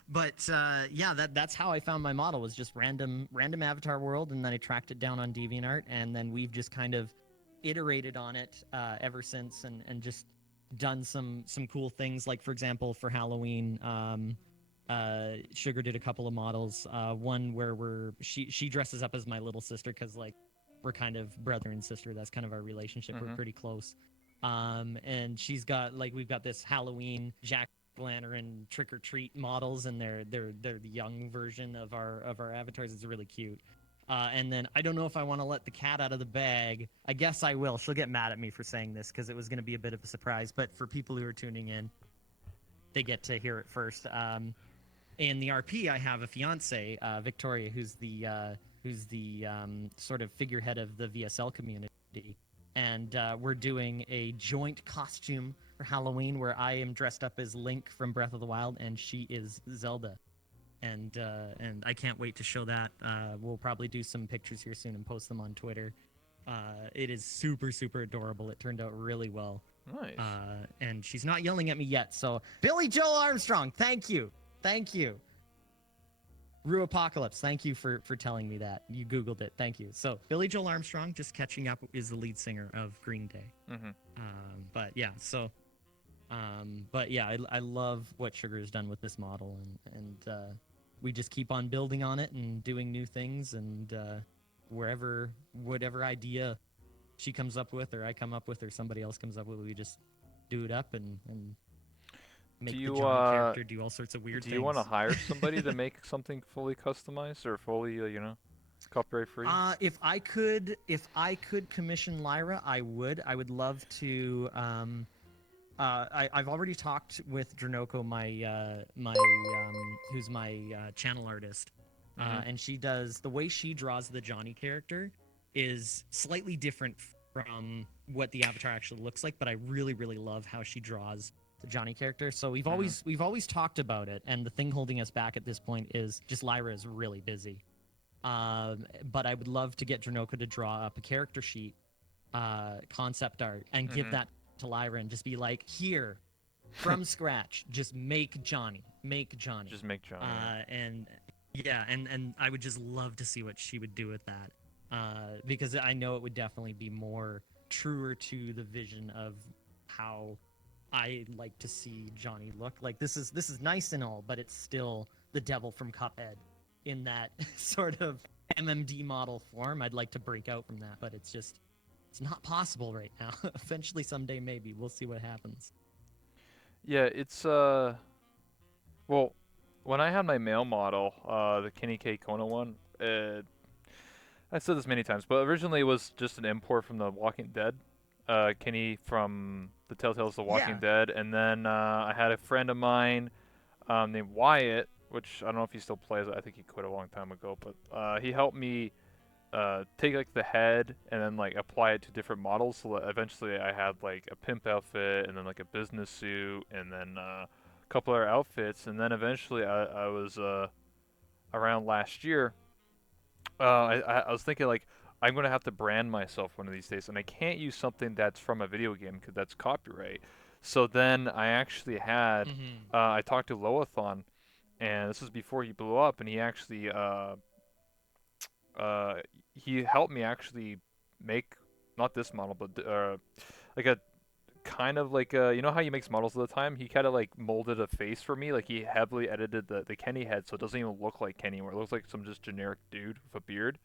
but yeah, that's how I found my model, was just random avatar world, and then I tracked it down on DeviantArt, and then we've just kind of iterated on it ever since, and just done some cool things. Like for example, for Halloween, Sugar did a couple of models. One where she dresses up as my little sister, because like we're kind of brother and sister. That's kind of our relationship. We're Mhm. pretty close. And she's got, like, we've got this Halloween Jack Lantern trick or treat models, and they're the young version of our avatars. It's really cute. And then I don't know if I want to let the cat out of the bag. I guess I will. She'll get mad at me for saying this because it was going to be a bit of a surprise. But for people who are tuning in, they get to hear it first. In the RP, I have a fiance, Victoria, who's the sort of figurehead of the VSL community, and we're doing a joint costume for Halloween where I am dressed up as Link from Breath of the Wild, and she is Zelda. And I can't wait to show that. We'll probably do some pictures here soon and post them on Twitter. It is super adorable. It turned out really well. Nice. And she's not yelling at me yet. So Billy Joel Armstrong, thank you. Rue Apocalypse, thank you for telling me that. You Googled it. Thank you. So Billy Joel Armstrong, just catching up, is the lead singer of Green Day. Mhm. But yeah, I love what Sugar has done with this model, and we just keep on building on it and doing new things, and whatever idea she comes up with, or I come up with, or somebody else comes up with, we just do it up and Do make the you Johnny character do all sorts of weird do you things. want to hire somebody to make something fully customized or fully copyright free? If I could commission Lyra, I would. I would love to. I've already talked with Dranoko, who's my channel artist, Mhm. and she does, the way she draws the Johnny character is slightly different from what the avatar actually looks like. But I really love how she draws the Johnny character. So we've Mhm. always talked about it, and the thing holding us back at this point is just Lyra is really busy. But I would love to get Dranoko to draw up a character sheet, concept art, and give Mhm. that to Lyra and just be like, here, from scratch, just make Johnny. Just make Johnny. And yeah, and I would just love to see what she would do with that. Because I know it would definitely be more truer to the vision of how I like to see Johnny look. Like, this is nice and all, but it's still the devil from Cuphead in that sort of MMD model form. I'd like to break out from that, but it's not possible right now. Eventually, someday, maybe. We'll see what happens. Yeah, it's well, when I had my male model, the Kenny K Kona one, I've said this many times, but originally it was just an import from The Walking Dead. Kenny from the Telltales The Walking Yeah. Dead, and then I had a friend of mine named Wyatt, which I don't know if he still plays. I think he quit a long time ago, but he helped me take like the head and then like apply it to different models. So that eventually I had like a pimp outfit and then like a business suit and then a couple other outfits, and then eventually I was around last year. I was thinking like I'm gonna have to brand myself one of these days, and I can't use something that's from a video game because that's copyright. So then I actually had Mm-hmm. I talked to Loathon, and this was before he blew up, and he actually uh, he helped me actually make not this model, but like a kind of like you know how he makes models all the time? He kind of like molded a face for me. Like he heavily edited the Kenny head, so it doesn't even look like Kenny anymore. It looks like some just generic dude with a beard.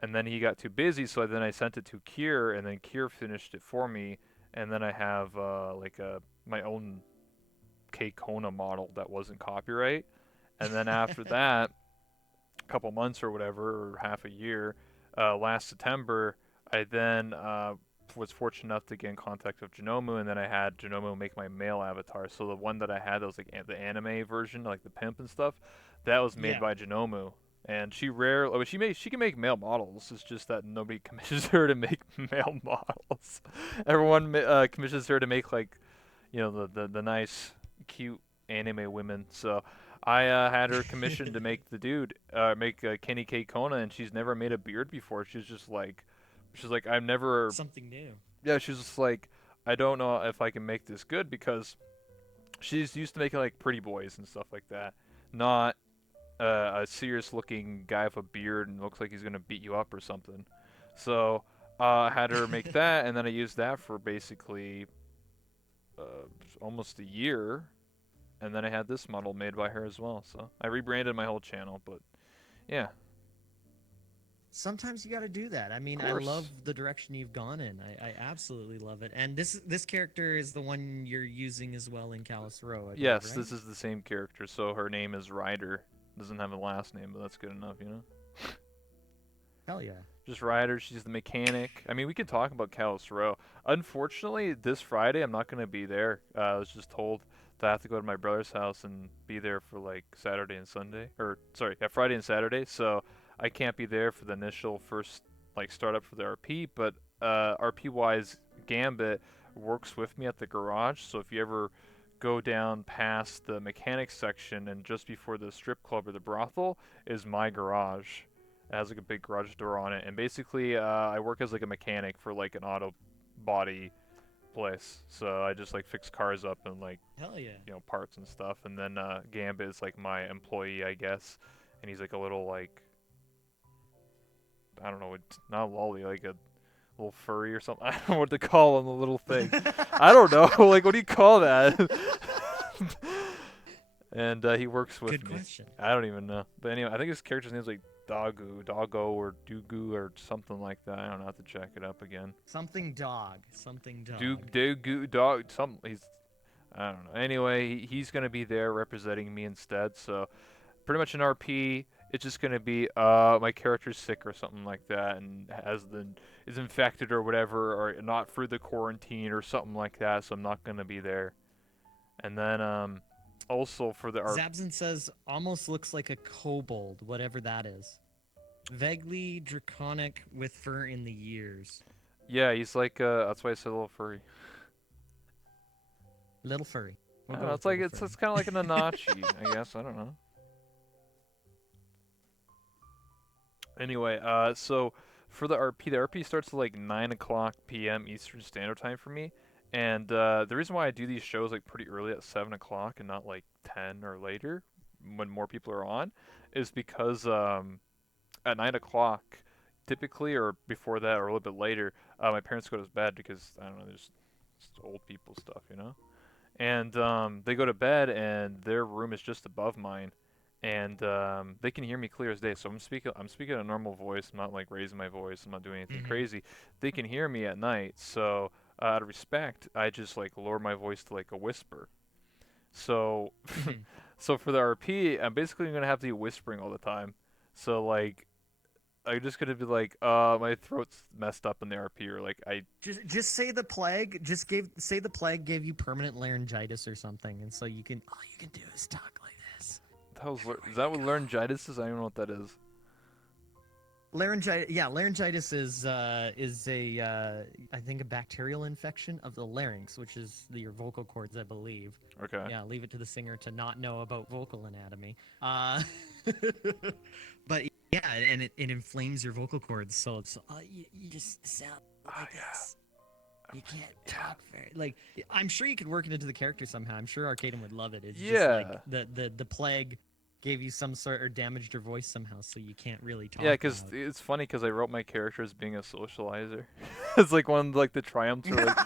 And then he got too busy, so then I sent it to Kier, and then Kier finished it for me. And then I have like my own K Kona model that wasn't copyright. And then after that, a couple months or whatever, or half a year, last September, I then was fortunate enough to get in contact with Genomu, and then I had Genomu make my male avatar. So the one that I had that was like the anime version, like the pimp and stuff, that was made Yeah. by Genomu. And she can make male models. It's just that nobody commissions her to make male models. Everyone commissions her to make like, you know, the nice, cute anime women. So I had her commissioned to make the dude, make Kenny K Kona, and she's never made a beard before. She's like, I've never. Something new. Yeah, she's just like, I don't know if I can make this good because she's used to making like pretty boys and stuff like that, not a serious looking guy with a beard and looks like he's gonna beat you up or something. So I had her make that, and then I used that for basically almost a year, and then I had this model made by her as well. So I rebranded my whole channel, but yeah, Sometimes you got to do that. I mean, of I course. love the direction you've gone in. I absolutely love it. And this character is the one you're using as well in Callus Row, I believe, Yes, right? this is the same character. So her name is Ryder. Doesn't have a last name, but that's good enough, you know. Hell yeah. Just Ryder. She's the mechanic. I mean, we could talk about Callus Row. Unfortunately, this Friday I'm not gonna be there. I was just told that I have to go to my brother's house and be there for like Saturday and Sunday, or sorry, yeah, Friday and Saturday. So I can't be there for the initial first like startup for the RP. But RP wise, Gambit works with me at the garage. So if you ever go down past the mechanics section and just before the strip club or the brothel is my garage. It has like a big garage door on it, and basically I work as like a mechanic for like an auto body place. So I just like fix cars up and like, Hell yeah. you know, parts and stuff. And then Gambit is like my employee, I guess, and he's like a little like, I don't know, not a lolly, like a little furry or something. I don't know what to call him, the little thing. I don't know, like what do you call that? And he works with Good me. question. I don't even know, but anyway, I think his character's name's like Doggo, or Dugu, or something like that. I don't know. I have to check it up again. Something dog. Something dog. Dugu, dog, some. I don't know. Anyway, he's gonna be there representing me instead. So, pretty much an RP. It's just gonna be my character's sick or something like that, and is infected or whatever, or not through the quarantine or something like that. So I'm not gonna be there. And then also for the Zabzin says almost looks like a kobold, whatever that is. Vaguely draconic with fur in the ears. yeah, he's like that's why I said a little furry. Little furry. I We'll don't go know, with it's like little it's kind of like an Anachi, I guess. I don't know. Anyway, so for the RP starts at like 9 o'clock p.m. Eastern Standard Time for me, and the reason why I do these shows like pretty early at 7 o'clock and not like 10 or later when more people are on, is because at 9 o'clock, typically or before that or a little bit later, my parents go to bed because I don't know, there's just old people stuff, you know. And they go to bed, and their room is just above mine, and they can hear me clear as day. So I'm speaking a normal voice. I'm not like raising my voice. I'm not doing anything Mm-hmm. crazy. They can hear me at night. So out of respect, I just like lower my voice to like a whisper. So Mm-hmm. so for the RP, I'm basically gonna have to be whispering all the time. So like I'm just gonna be like, my throat's messed up in the RP, or like Just say the plague. Say the plague gave you permanent laryngitis or something, and so you can all you can do is talk like this. is that what laryngitis is? I don't even know what that is. Laryngitis. Yeah, laryngitis is a I think a bacterial infection of the larynx, which is your vocal cords, I believe. Okay. Yeah, leave it to the singer to not know about vocal anatomy. But yeah, and it inflames your vocal cords, so it's you just sound like this. You can't talk very like. I'm sure you could work it into the character somehow. I'm sure Arcaden would love it. It's just like the plague gave you some sort or damaged your voice somehow, so you can't really talk. Yeah, because loud. it's funny because I wrote my character as being a socializer. It's like one of like the triumphs. Or, like,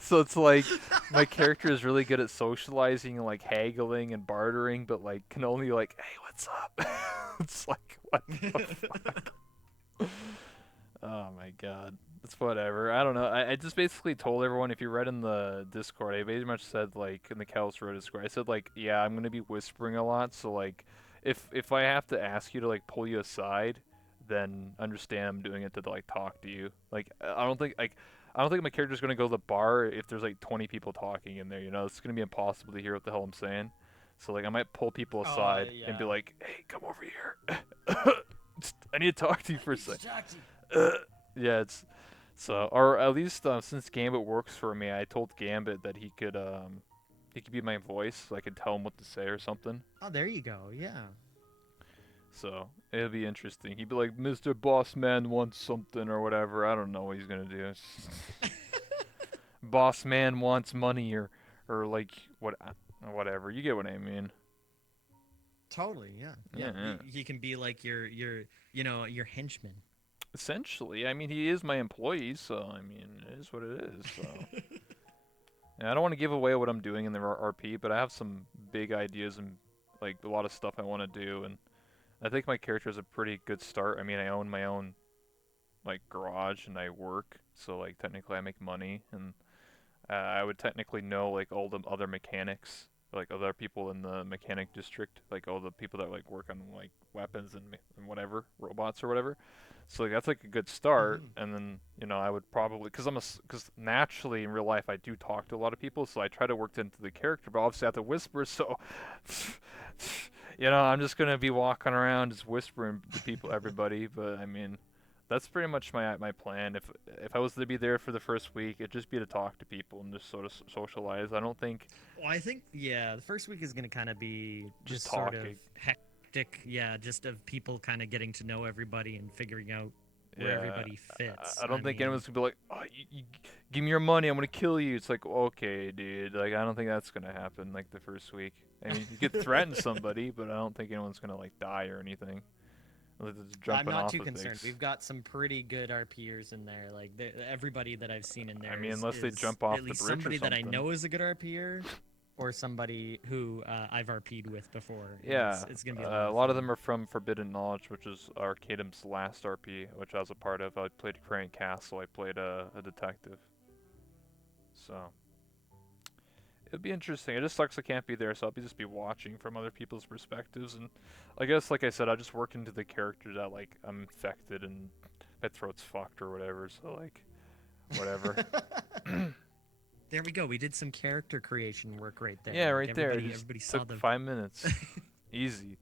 So it's like my character is really good at socializing and like haggling and bartering, but like can only like, hey, what's up? It's like what the fuck? Oh my god. It's whatever. I don't know. I just basically told everyone, if you read in the Discord, I very much said like in the Chaos Road Discord, I said like, yeah, I'm gonna be whispering a lot, so like if I have to ask you to like pull you aside, then understand I'm doing it to like talk to you. Like I don't think my character's gonna go to the bar if there's like 20 people talking in there, you know, it's gonna be impossible to hear what the hell I'm saying. So like I might pull people Oh aside and be yeah. like, hey, come over here. I need to talk to you I for a need to sec. talk to you. Yeah, it's so, or at least since Gambit works for me, I told Gambit that he could be my voice, so I could tell him what to say or something. Oh, there you go. Yeah. So it'll be interesting. He'd be like, "Mr. Boss Man wants something" or whatever. I don't know what he's gonna do. Boss Man wants money or like whatever. You get what I mean? Totally. Yeah. Yeah. Yeah, yeah. He can be like your your henchman. Essentially, I mean, he is my employee, so I mean, it is what it is. So. Yeah, I don't want to give away what I'm doing in the RP, but I have some big ideas and like a lot of stuff I want to do, and I think my character is a pretty good start. I mean, I own my own like garage and I work, so like technically I make money, and I would technically know like all the other mechanics, like other people in the mechanic district, like all the people that like work on like weapons and whatever, robots or whatever. So like, that's like a good start, Hmm. and then I would probably because naturally in real life I do talk to a lot of people, so I try to work into the character, but obviously I have to whisper, so I'm just gonna be walking around just whispering to people, everybody. But I mean, that's pretty much my plan. If I was to be there for the first week, it'd just be to talk to people and just sort of socialize. I don't think Well, I think yeah, the first week is going to kind of be just just sort of talking. hectic. Yeah, just of people kind of getting to know everybody and figuring out where Yeah, everybody fits. I I don't think mean, anyone's gonna be like, "Oh, you give me your money, I'm gonna kill you." It's like, okay, dude. Like, I don't think that's gonna happen. Like the first week. I mean, you could threaten somebody, but I don't think anyone's gonna like die or anything. Like, just I'm jumping not off too of concerned. things. We've got some pretty good RPers in there. Like everybody that I've seen in I there mean, is unless they is jump at off the least bridge or somebody that I something. know is a good RPer, or somebody who I've RP'd with before. And Yeah, it's gonna be a of lot of fun. them are from Forbidden Knowledge, which is Arcadum's last RP, which I was a part of. I played Crane Castle. I played a detective. So it'd be interesting. It just sucks I can't be there, so I'll just be watching from other people's perspectives. And I guess, like I said, I just work into the character that like I'm infected and my throat's fucked or whatever. So like, whatever. There we go. We did some character creation work right there. Yeah, Like right there. It everybody, just everybody saw took the. 5 minutes. Easy.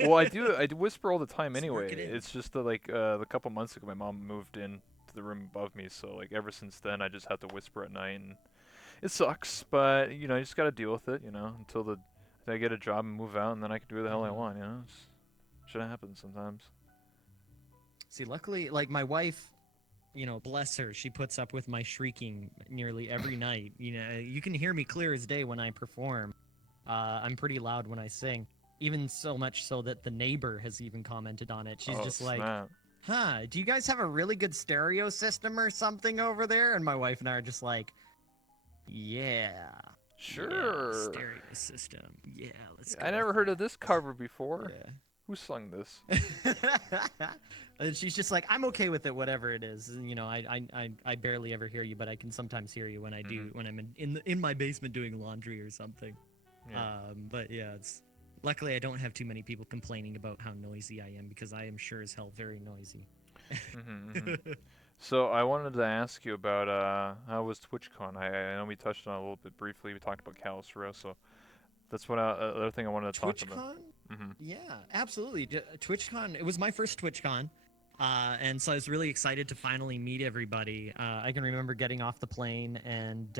Well, I do whisper all the time Just work anyway. it in. It's just that like a couple months ago, my mom moved in to the room above me, so like ever since then, I just have to whisper at night, and it sucks. But you just gotta deal with it, until I get a job and move out, and then I can do the hell I Hmm. want. It's, shit happens sometimes. See, luckily, like my wife, bless her, she puts up with my shrieking nearly every night. You can hear me clear as day when I perform. I'm pretty loud when I sing, even so much so that the neighbor has even commented on it. She's Oh just like, snap! "Huh? Do you guys have a really good stereo system or something over there?" And my wife and I are just like, "Yeah, yeah, Sure. stereo system. Yeah, let's go I with never heard of this cover before. that." Who sung this? And she's just like, I'm okay with it, whatever it is. And, I barely ever hear you, but I can sometimes hear you when I Hmm. do when I'm in my basement doing laundry or something. Yeah. But yeah, it's luckily I don't have too many people complaining about how noisy I am because I am sure as hell very noisy. Hmm. So I wanted to ask you about how was TwitchCon? I know we touched on it a little bit briefly. We talked about Calistro, so that's what other thing I wanted to talk about. TwitchCon? Hmm. Yeah, absolutely. TwitchCon. It was my first TwitchCon, and so I was really excited to finally meet everybody. I can remember getting off the plane and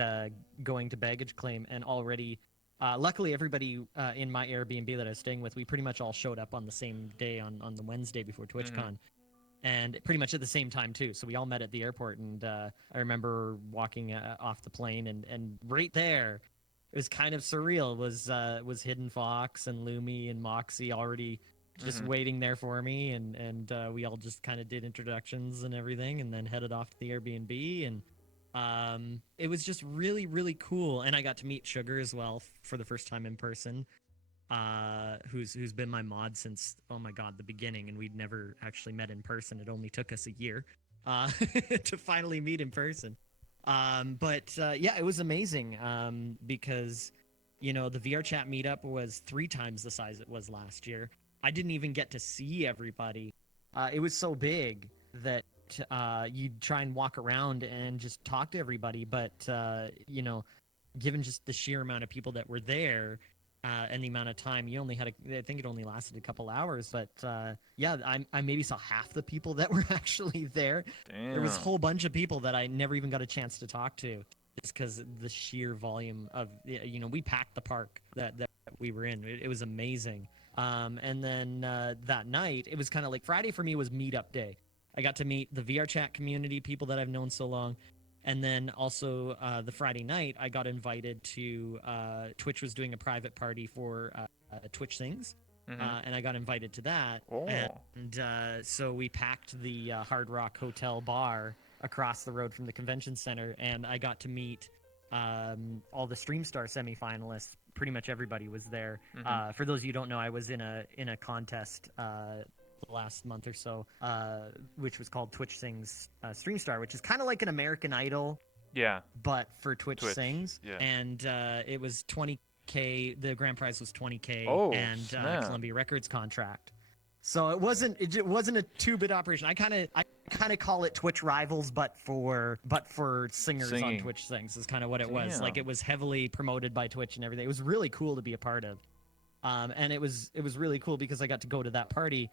going to baggage claim, and already, luckily, everybody in my Airbnb that I was staying with, we pretty much all showed up on the same day on the Wednesday before Hmm. TwitchCon, and pretty much at the same time too. So we all met at the airport, and I remember walking off the plane, and right there, it was kind of surreal. Was Hidden Fox and Lumi and Moxie already just Hmm. waiting there for me, and we all just kind of did introductions and everything, and then headed off to the Airbnb, and It was just really, really cool, and I got to meet Sugar as well for the first time in person. Who's been my mod since, oh my god, the beginning, and we'd never actually met in person. It only took us a year to finally meet in person. But yeah, it was amazing because the VR chat meetup was 3 times the size it was last year. I didn't even get to see everybody. It was so big that you'd try and walk around and just talk to everybody, but given just the sheer amount of people that were there, and the amount of time you only had, I think it only lasted a couple hours, but yeah, I maybe saw half the people that were actually there. Damn. There was a whole bunch of people that I never even got a chance to talk to, just because the sheer volume of, we packed the park that we were in. It was amazing. And then that night, it was kind of like Friday for me was meetup day. I got to meet the VR chat community, people that I've known so long. And then also the Friday night, I got invited to Twitch was doing a private party for Twitch Things, and I got invited to that. Oh. And so we packed the Hard Rock Hotel bar across the road from the convention center, and I got to meet all the StreamStar semifinalists. Pretty much everybody was there. For those of you who don't know, I was in a contest last month or so, which was called Twitch Sings StreamStar, which is kind of like an American Idol, but for Twitch Sings. Yeah. And it was 20K. The grand prize was 20K, and Columbia Records contract. So it wasn't a 2-bit operation. I kind of call it Twitch Rivals, but for singers on Twitch Sings is kind of what it was. Like, it was heavily promoted by Twitch and everything. It was really cool to be a part of, and it was really cool because I got to go to that party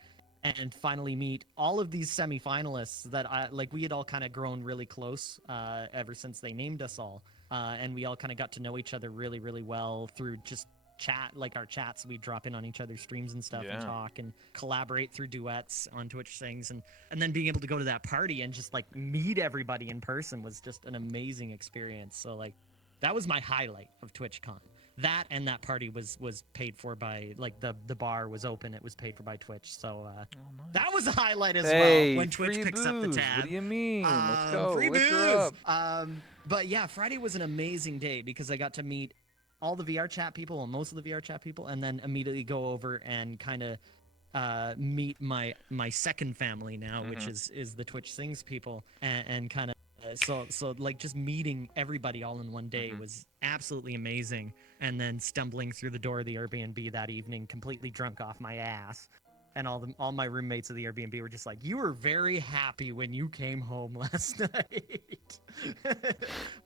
and finally meet all of these semifinalists that we had all kind of grown really close ever since they named us all, and we all kind of got to know each other really, really well through just chat, like our chats. We drop in on each other's streams and stuff and talk and collaborate through duets on Twitch Things, and then being able to go to that party and just like meet everybody in person was just an amazing experience. So like that was my highlight of TwitchCon. That and that party was paid for by, like, the bar was open. It was paid for by Twitch. So nice. that was a highlight as well when Twitch free picks booze. up the tab. What do you mean? Let's go. Free Liquor booze. up. But yeah, Friday was an amazing day because I got to meet all the VR chat people, and most of the VR chat people, and then immediately go over and kind of meet my second family now, which is the Twitch Sings people, and kind of so like just meeting everybody all in one day was absolutely amazing. And then stumbling through the door of the Airbnb that evening, completely drunk off my ass, and all my roommates of the Airbnb were just like, "You were very happy when you came home last night."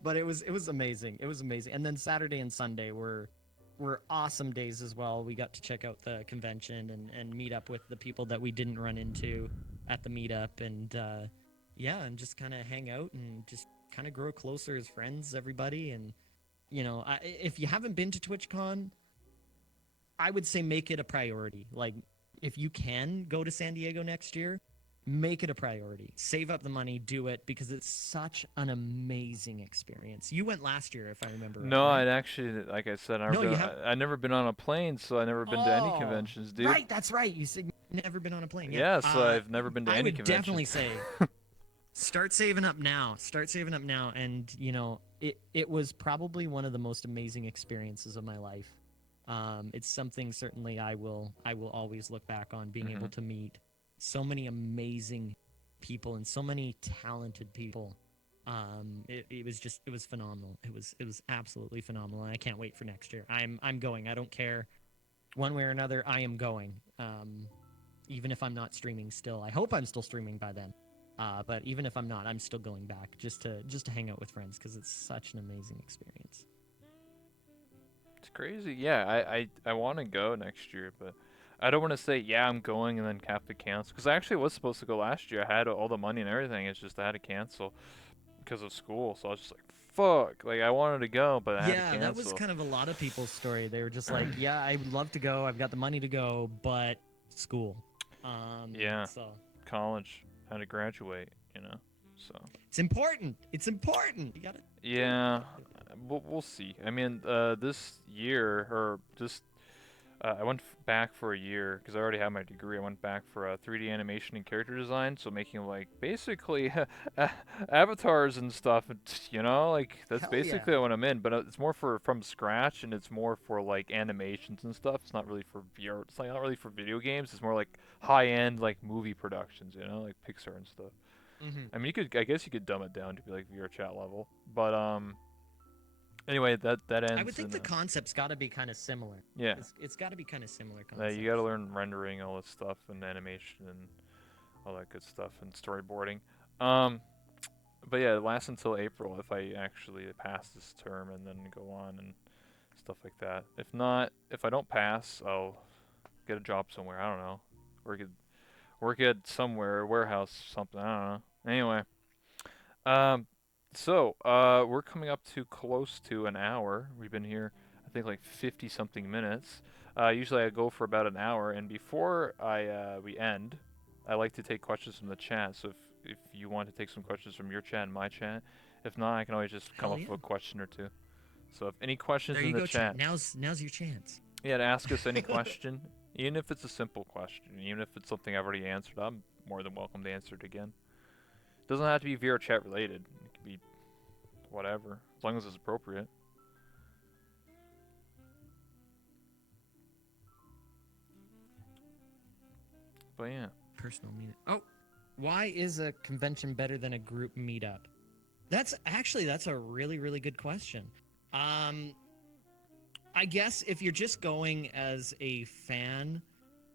But it was amazing. It was amazing. And then Saturday and Sunday were awesome days as well. We got to check out the convention and meet up with the people that we didn't run into at the meetup, and and just kind of hang out and just kind of grow closer as friends, everybody. And if you haven't been to TwitchCon, I would say make it a priority. Like, if you can go to San Diego next year, make it a priority. Save up the money, do it, because it's such an amazing experience. You went last year, if I remember right. No, I'd actually, like I said, I've never been on a plane, so I've never been to any conventions, dude. Right, that's right. You said you've never been on a plane. Yeah, so I've never been to any convention. I would definitely say start saving up now. And it was probably one of the most amazing experiences of my life. It's something certainly I will always look back on, being able to meet so many amazing people and so many talented people. It was phenomenal. It was absolutely phenomenal, and I can't wait for next year. I'm going. I don't care one way or another. I am going. Even if I'm not streaming still. I hope I'm still streaming by then. But even if I'm not, I'm still going back just to hang out with friends, because it's such an amazing experience. It's crazy. Yeah, I want to go next year, but I don't want to say, I'm going and then have to cancel. Because I actually was supposed to go last year. I had all the money and everything. It's just I had to cancel because of school. So I was just like, fuck. Like, I wanted to go, but I had to cancel. Yeah, that was kind of a lot of people's story. They were just like, I would love to go. I've got the money to go, but school. So college. Had to graduate, so. It's important. You gotta. Yeah, we'll see. I mean, this year, or just I went back for a year because I already had my degree. I went back for 3D animation and character design, so making like basically avatars and stuff. You know, like that's Hell yeah. basically what I'm in. But it's more for from scratch, and it's more for like animations and stuff. It's not really for VR. It's like not really for video games. It's more like high end like movie productions. You know, like Pixar and stuff. Hmm. I mean, you could I guess you could dumb it down to be like VR chat level, but anyway, that I would ends think in the concept's got to be kind of similar. yeah. It's got to be kind of similar You got concepts. to learn rendering, all this stuff, and animation, and all that good stuff, and storyboarding. Um, but yeah, it lasts until April if I actually pass this term and then go on and stuff like that. If not, if I don't pass, I'll get a job somewhere. I don't know. Work at work at somewhere, warehouse, something. I don't know. Anyway, um, we're coming up to close to an hour. We've been here, I think, like 50 something minutes. Usually I go for about an hour, and before we end, I like to take questions from the chat. So if you want to take some questions from your chat and my chat, if not, I can always just come Hell up yeah. with a question or two. So if any questions There in you the go, chat. chat, Now's your chance. yeah, to ask us any question, even if it's a simple question, even if it's something I've already answered, I'm more than welcome to answer it again. Doesn't have to be VR chat related. It could be whatever, as long as it's appropriate. But yeah, Personal meetup. Oh, why is a convention better than a group meetup? That's a really good question. Um, I guess if you're just going as a fan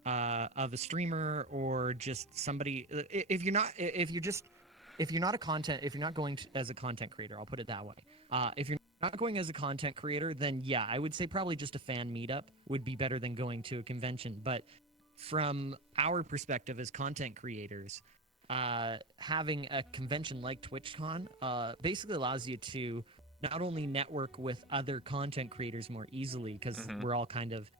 of a streamer or just somebody, if you're not a content, if you're not going to, as a content creator, I'll put it that way. If you're not going as a content creator, then yeah, I would say probably just a fan meetup would be better than going to a convention. But from our perspective as content creators, having a convention like TwitchCon basically allows you to not only network with other content creators more easily because hmm, we're all kind of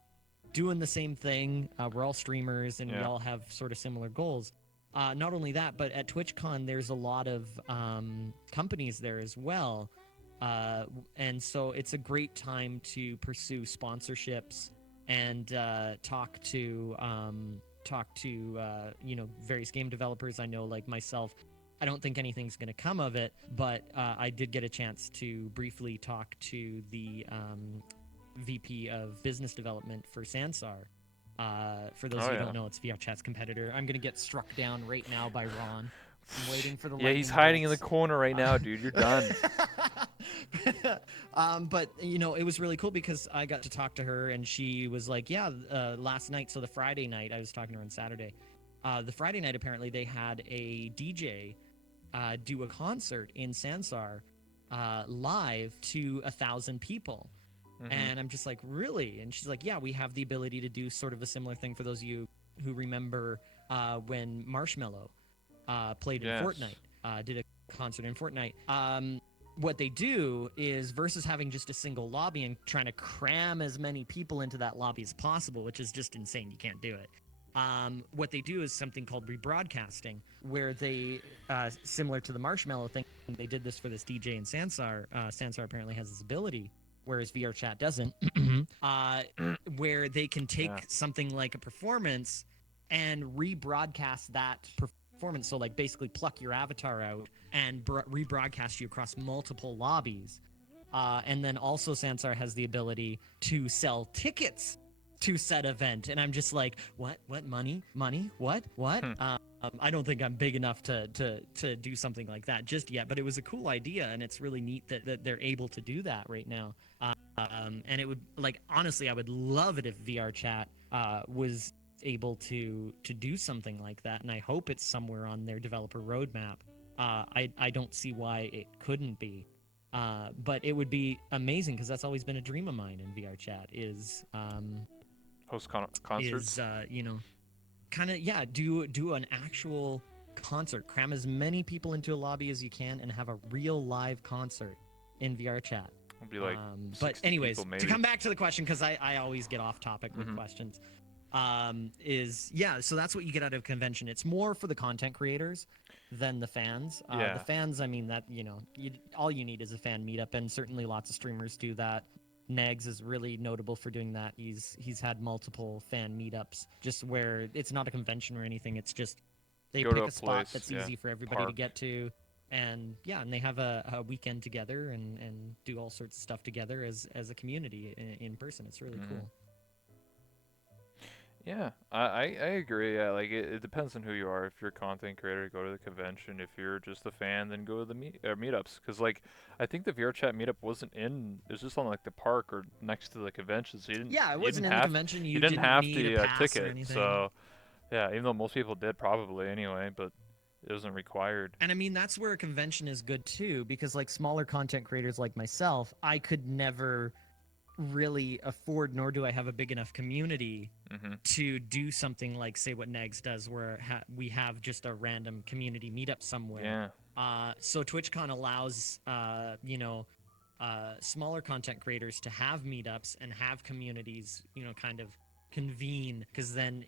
doing the same thing. We're all streamers and we yeah, all have sort of similar goals. Not only that, but at TwitchCon, there's a lot of companies there as well. And so it's a great time to pursue sponsorships and talk to various game developers. I know, like myself, I don't think anything's going to come of it, but I did get a chance to briefly talk to the VP of Business Development for Sansar. For those oh of you who yeah, don't know, it's VRChat's competitor. I'm going to get struck down right now by Ron. I'm waiting for the yeah. He's lightning hiding in the bolts. corner right now, dude. You're done. But it was really cool because I got to talk to her, and she was like, "Yeah, last night, so the Friday night, I was talking to her on Saturday. The Friday night, apparently, they had a DJ do a concert in Sansar live to 1,000 people." Hmm. And I'm just like, really? And she's like, yeah, we have the ability to do sort of a similar thing for those of you who remember when Marshmello played in Yes. Fortnite, did a concert in Fortnite. What they do is versus having just a single lobby and trying to cram as many people into that lobby as possible, which is just insane. You can't do it. What they do is something called rebroadcasting, where they, similar to the Marshmello thing, they did this for this DJ in Sansar. Sansar apparently has this ability, whereas VRChat doesn't, uh, where they can take Yeah. something like a performance and rebroadcast that performance. So, like, basically pluck your avatar out and rebroadcast you across multiple lobbies. And then also Sansar has the ability to sell tickets to said event. And I'm just like, what? Money? What? Hmm. I don't think I'm big enough to do something like that just yet, but it was a cool idea, and it's really neat that they're able to do that right now. And it would, like, honestly, I would love it if VR Chat was able to do something like that, and I hope it's somewhere on their developer roadmap. I don't see why it couldn't be. But it would be amazing because that's always been a dream of mine in VR Chat Host concerts. kind of, yeah, do an actual concert, cram as many people into a lobby as you can, and have a real live concert in VR Chat. It'll be like But 60 anyways, people to maybe. come back to the question, because I always get off topic with Hmm. questions, is yeah, so that's what you get out of a convention. It's more for the content creators than the fans. The Yeah. fans, I mean, that all you need is a fan meetup, and certainly lots of streamers do that. Nags is really notable for doing that. He's had multiple fan meetups, just where it's not a convention or anything. It's just they Go to pick a a spot place, that's yeah, easy for everybody to park. get to, and yeah, and they have a weekend together and do all sorts of stuff together as a community in person. It's really Hmm. cool. Yeah, I agree. Yeah, like it depends on who you are. If you're a content creator, go to the convention. If you're just a fan, then go to the meetups. Cause like I think the VRChat meetup wasn't in. It was just on like the park or next to the convention, so Yeah, it you wasn't didn't in the have convention. you You didn't didn't have need a the pass or ticket. anything. So yeah, even though most people did probably anyway, but it wasn't required. And I mean, that's where a convention is good too, because like smaller content creators like myself, I could never really afford, nor do I have a big enough community Hmm. to do something like, say, what Nags does, where we have just a random community meetup somewhere. Yeah. So TwitchCon allows, smaller content creators to have meetups and have communities, kind of convene, because then,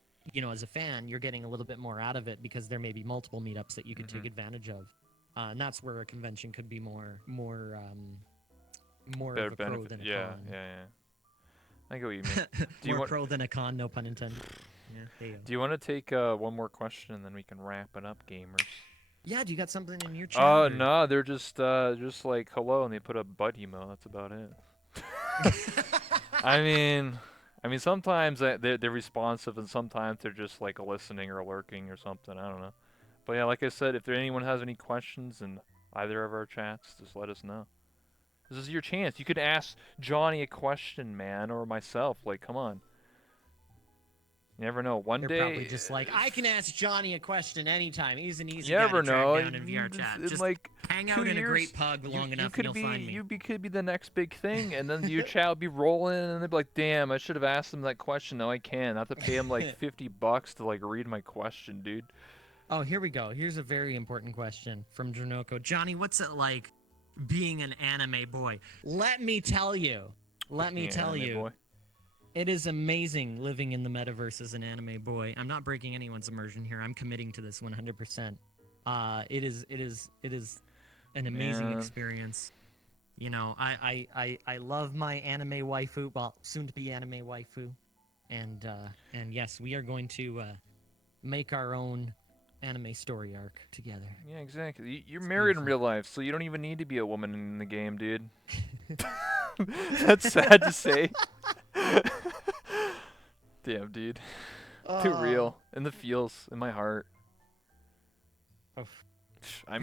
as a fan, you're getting a little bit more out of it because there may be multiple meetups that you could Hmm. take advantage of. And that's where a convention could be more Better of a pro benefit. than a Yeah, con. yeah, yeah. I get what you mean. Do you More want pro than a con, no pun intended. Yeah, there you go. Do you want to take one more question and then we can wrap it up, gamers? Yeah, do you got something in your chat or? No, they're just like hello and they put a butt emo. That's about it. I mean, sometimes they're responsive and sometimes they're just like listening or lurking or something. I don't know. But yeah, like I said, if anyone has any questions in either of our chats, just let us know. This is your chance. You could ask Johnny a question, man, or myself. Like, come on. You never know. One They're day, probably just like, I can ask Johnny a question anytime. He's an easy you guy to never track know. down in VR chat. In Just like hang two out in a years, great pug long you enough and could you'll be find me. could be the next big thing, and then your chat will be rolling, and they'll be like, "Damn, I should have asked him that question. Now I can. I have to pay him like $50 to like read my question, dude." Oh, here we go. Here's a very important question from Dronoko. Johnny, what's it like being an anime boy? Let me tell you. Let me Being an tell anime you. boy. It is amazing living in the metaverse as an anime boy. I'm not breaking anyone's immersion here. I'm committing to this 100%. It is an amazing Man, experience. I love my anime waifu, well, soon to be anime waifu, and yes, we are going to make our own anime story arc together. yeah, exactly. You're It's married in beautiful. real life, so you don't even need to be a woman in the game, dude. That's sad to say. Damn, dude. Too Oh. real. In the feels, in my heart. Oof. I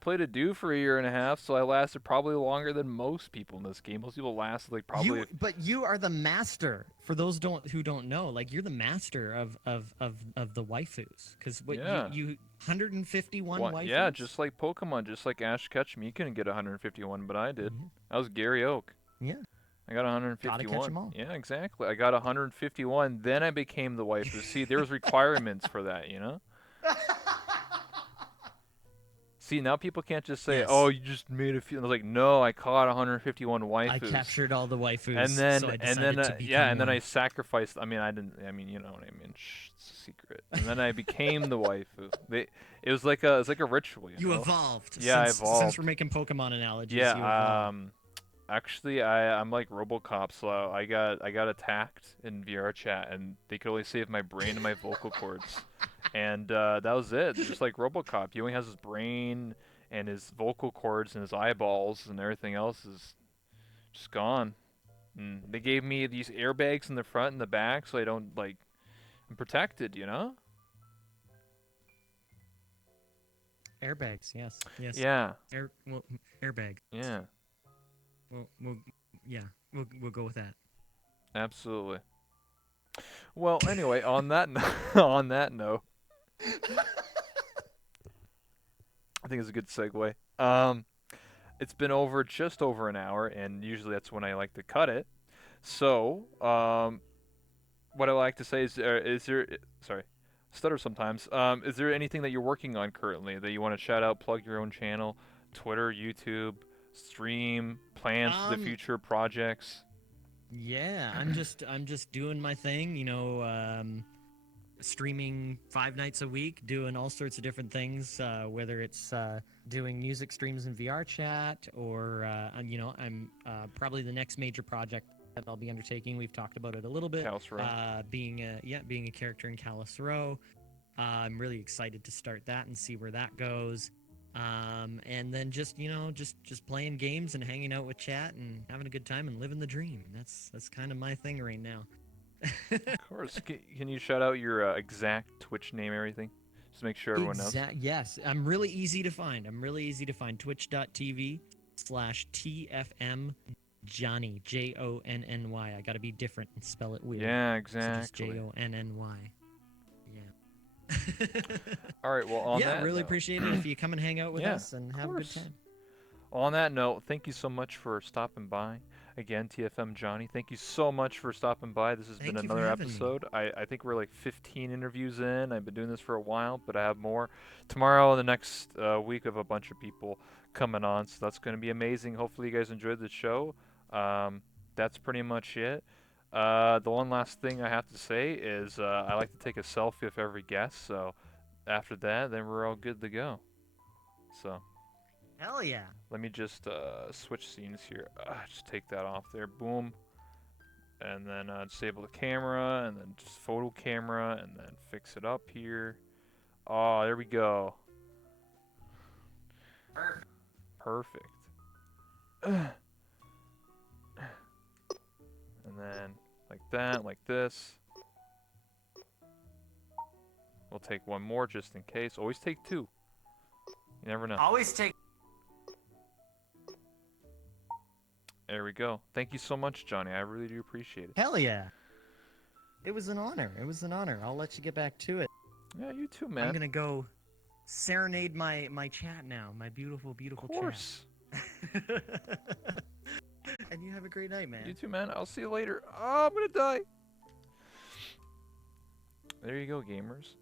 played a dude for a year and a half, so I lasted probably longer than most people in this game. Most people lasted like probably. But you are the master. For those who don't know, like you're the master of the waifus. Because what Yeah. you 151 What? Yeah, waifus. just like Pokemon, just like Ash Ketchum. You couldn't get 151, but I did. Mhm. I was Gary Oak. Yeah, I got gotta catch 151. them all. Yeah, exactly. I got 151. Then I became the waifu. See, there was requirements for that, you know. See, now people can't just say, "Oh, Yes, you just made a few." I was like, "No, I caught 151 I waifus." captured all the waifus, And so then I and then decided to yeah, become and then I one. sacrificed. I mean, I didn't. I mean, you know what I mean. Shh, it's a secret. And then I became the waifu. It was like a ritual, you You know. evolved Yeah, I since we're evolved. making Pokemon analogies. You Yeah. evolved. Actually, I'm like RoboCop, so I got attacked in VR chat, and they could only save my brain and my vocal cords, and that was it. Just like RoboCop, he only has his brain and his vocal cords and his eyeballs, and everything else is just gone. And they gave me these airbags in the front and the back, so I don't like I'm protected, you know? Airbags, yes, yes. Yeah, Airbag. yeah, We'll yeah, we'll go with that. absolutely. Well, anyway, on that on that note, I think it's a good segue. It's been just over an hour, and usually that's when I like to cut it. So, what I like to say is there, sorry, stutter sometimes. Is there anything that you're working on currently that you want to shout out, plug your own channel, Twitter, YouTube, stream, plans for the Um, future, projects? yeah, I'm just doing my thing. streaming 5 nights a week, doing all sorts of different things, whether it's doing music streams in VR chat or, I'm probably the next major project that I'll be undertaking. We've talked about it a little bit. Callus Row. Being a character in Callus Row. I'm really excited to start that and see where that goes. And then just playing games and hanging out with chat and having a good time and living the dream. That's kind of my thing right now. Of course. Can you shout out your exact Twitch name and everything? Just make sure everyone knows. Yes, I'm really easy to find. Twitch.tv/TFMJonny, Jonny. I gotta be different and spell it weird. Yeah, So exactly. just Jonny. Yeah. All right. Well, on that really note, appreciate it if you come and hang out with Yeah, us and of have a good course. time. On that note, thank you so much for stopping by. Again, TFMJonny, thank you so much for stopping by. This has been Thank you for another having me. episode. I think we're like 15 interviews in. I've been doing this for a while, but I have more. Tomorrow and the next week of a bunch of people coming on, so that's going to be amazing. Hopefully you guys enjoyed the show. That's pretty much it. The one last thing I have to say is I like to take a selfie with every guest, so after that, then we're all good to go. So... Hell yeah. let me just switch scenes here. Just take that off there. Boom. And then disable the camera, and then just photo camera, and then fix it up here. Oh, there we go. Perfect. And then like that, like this. We'll take one more just in case. Always take two. You never know. Always take. There we go. Thank you so much, Johnny. I really do appreciate it. Hell yeah. It was an honor. I'll let you get back to it. Yeah, you too, man. I'm gonna go serenade my chat now. My beautiful Of course. chat. And you have a great night, man. You too, man. I'll see you later. Oh, I'm gonna die. There you go, gamers.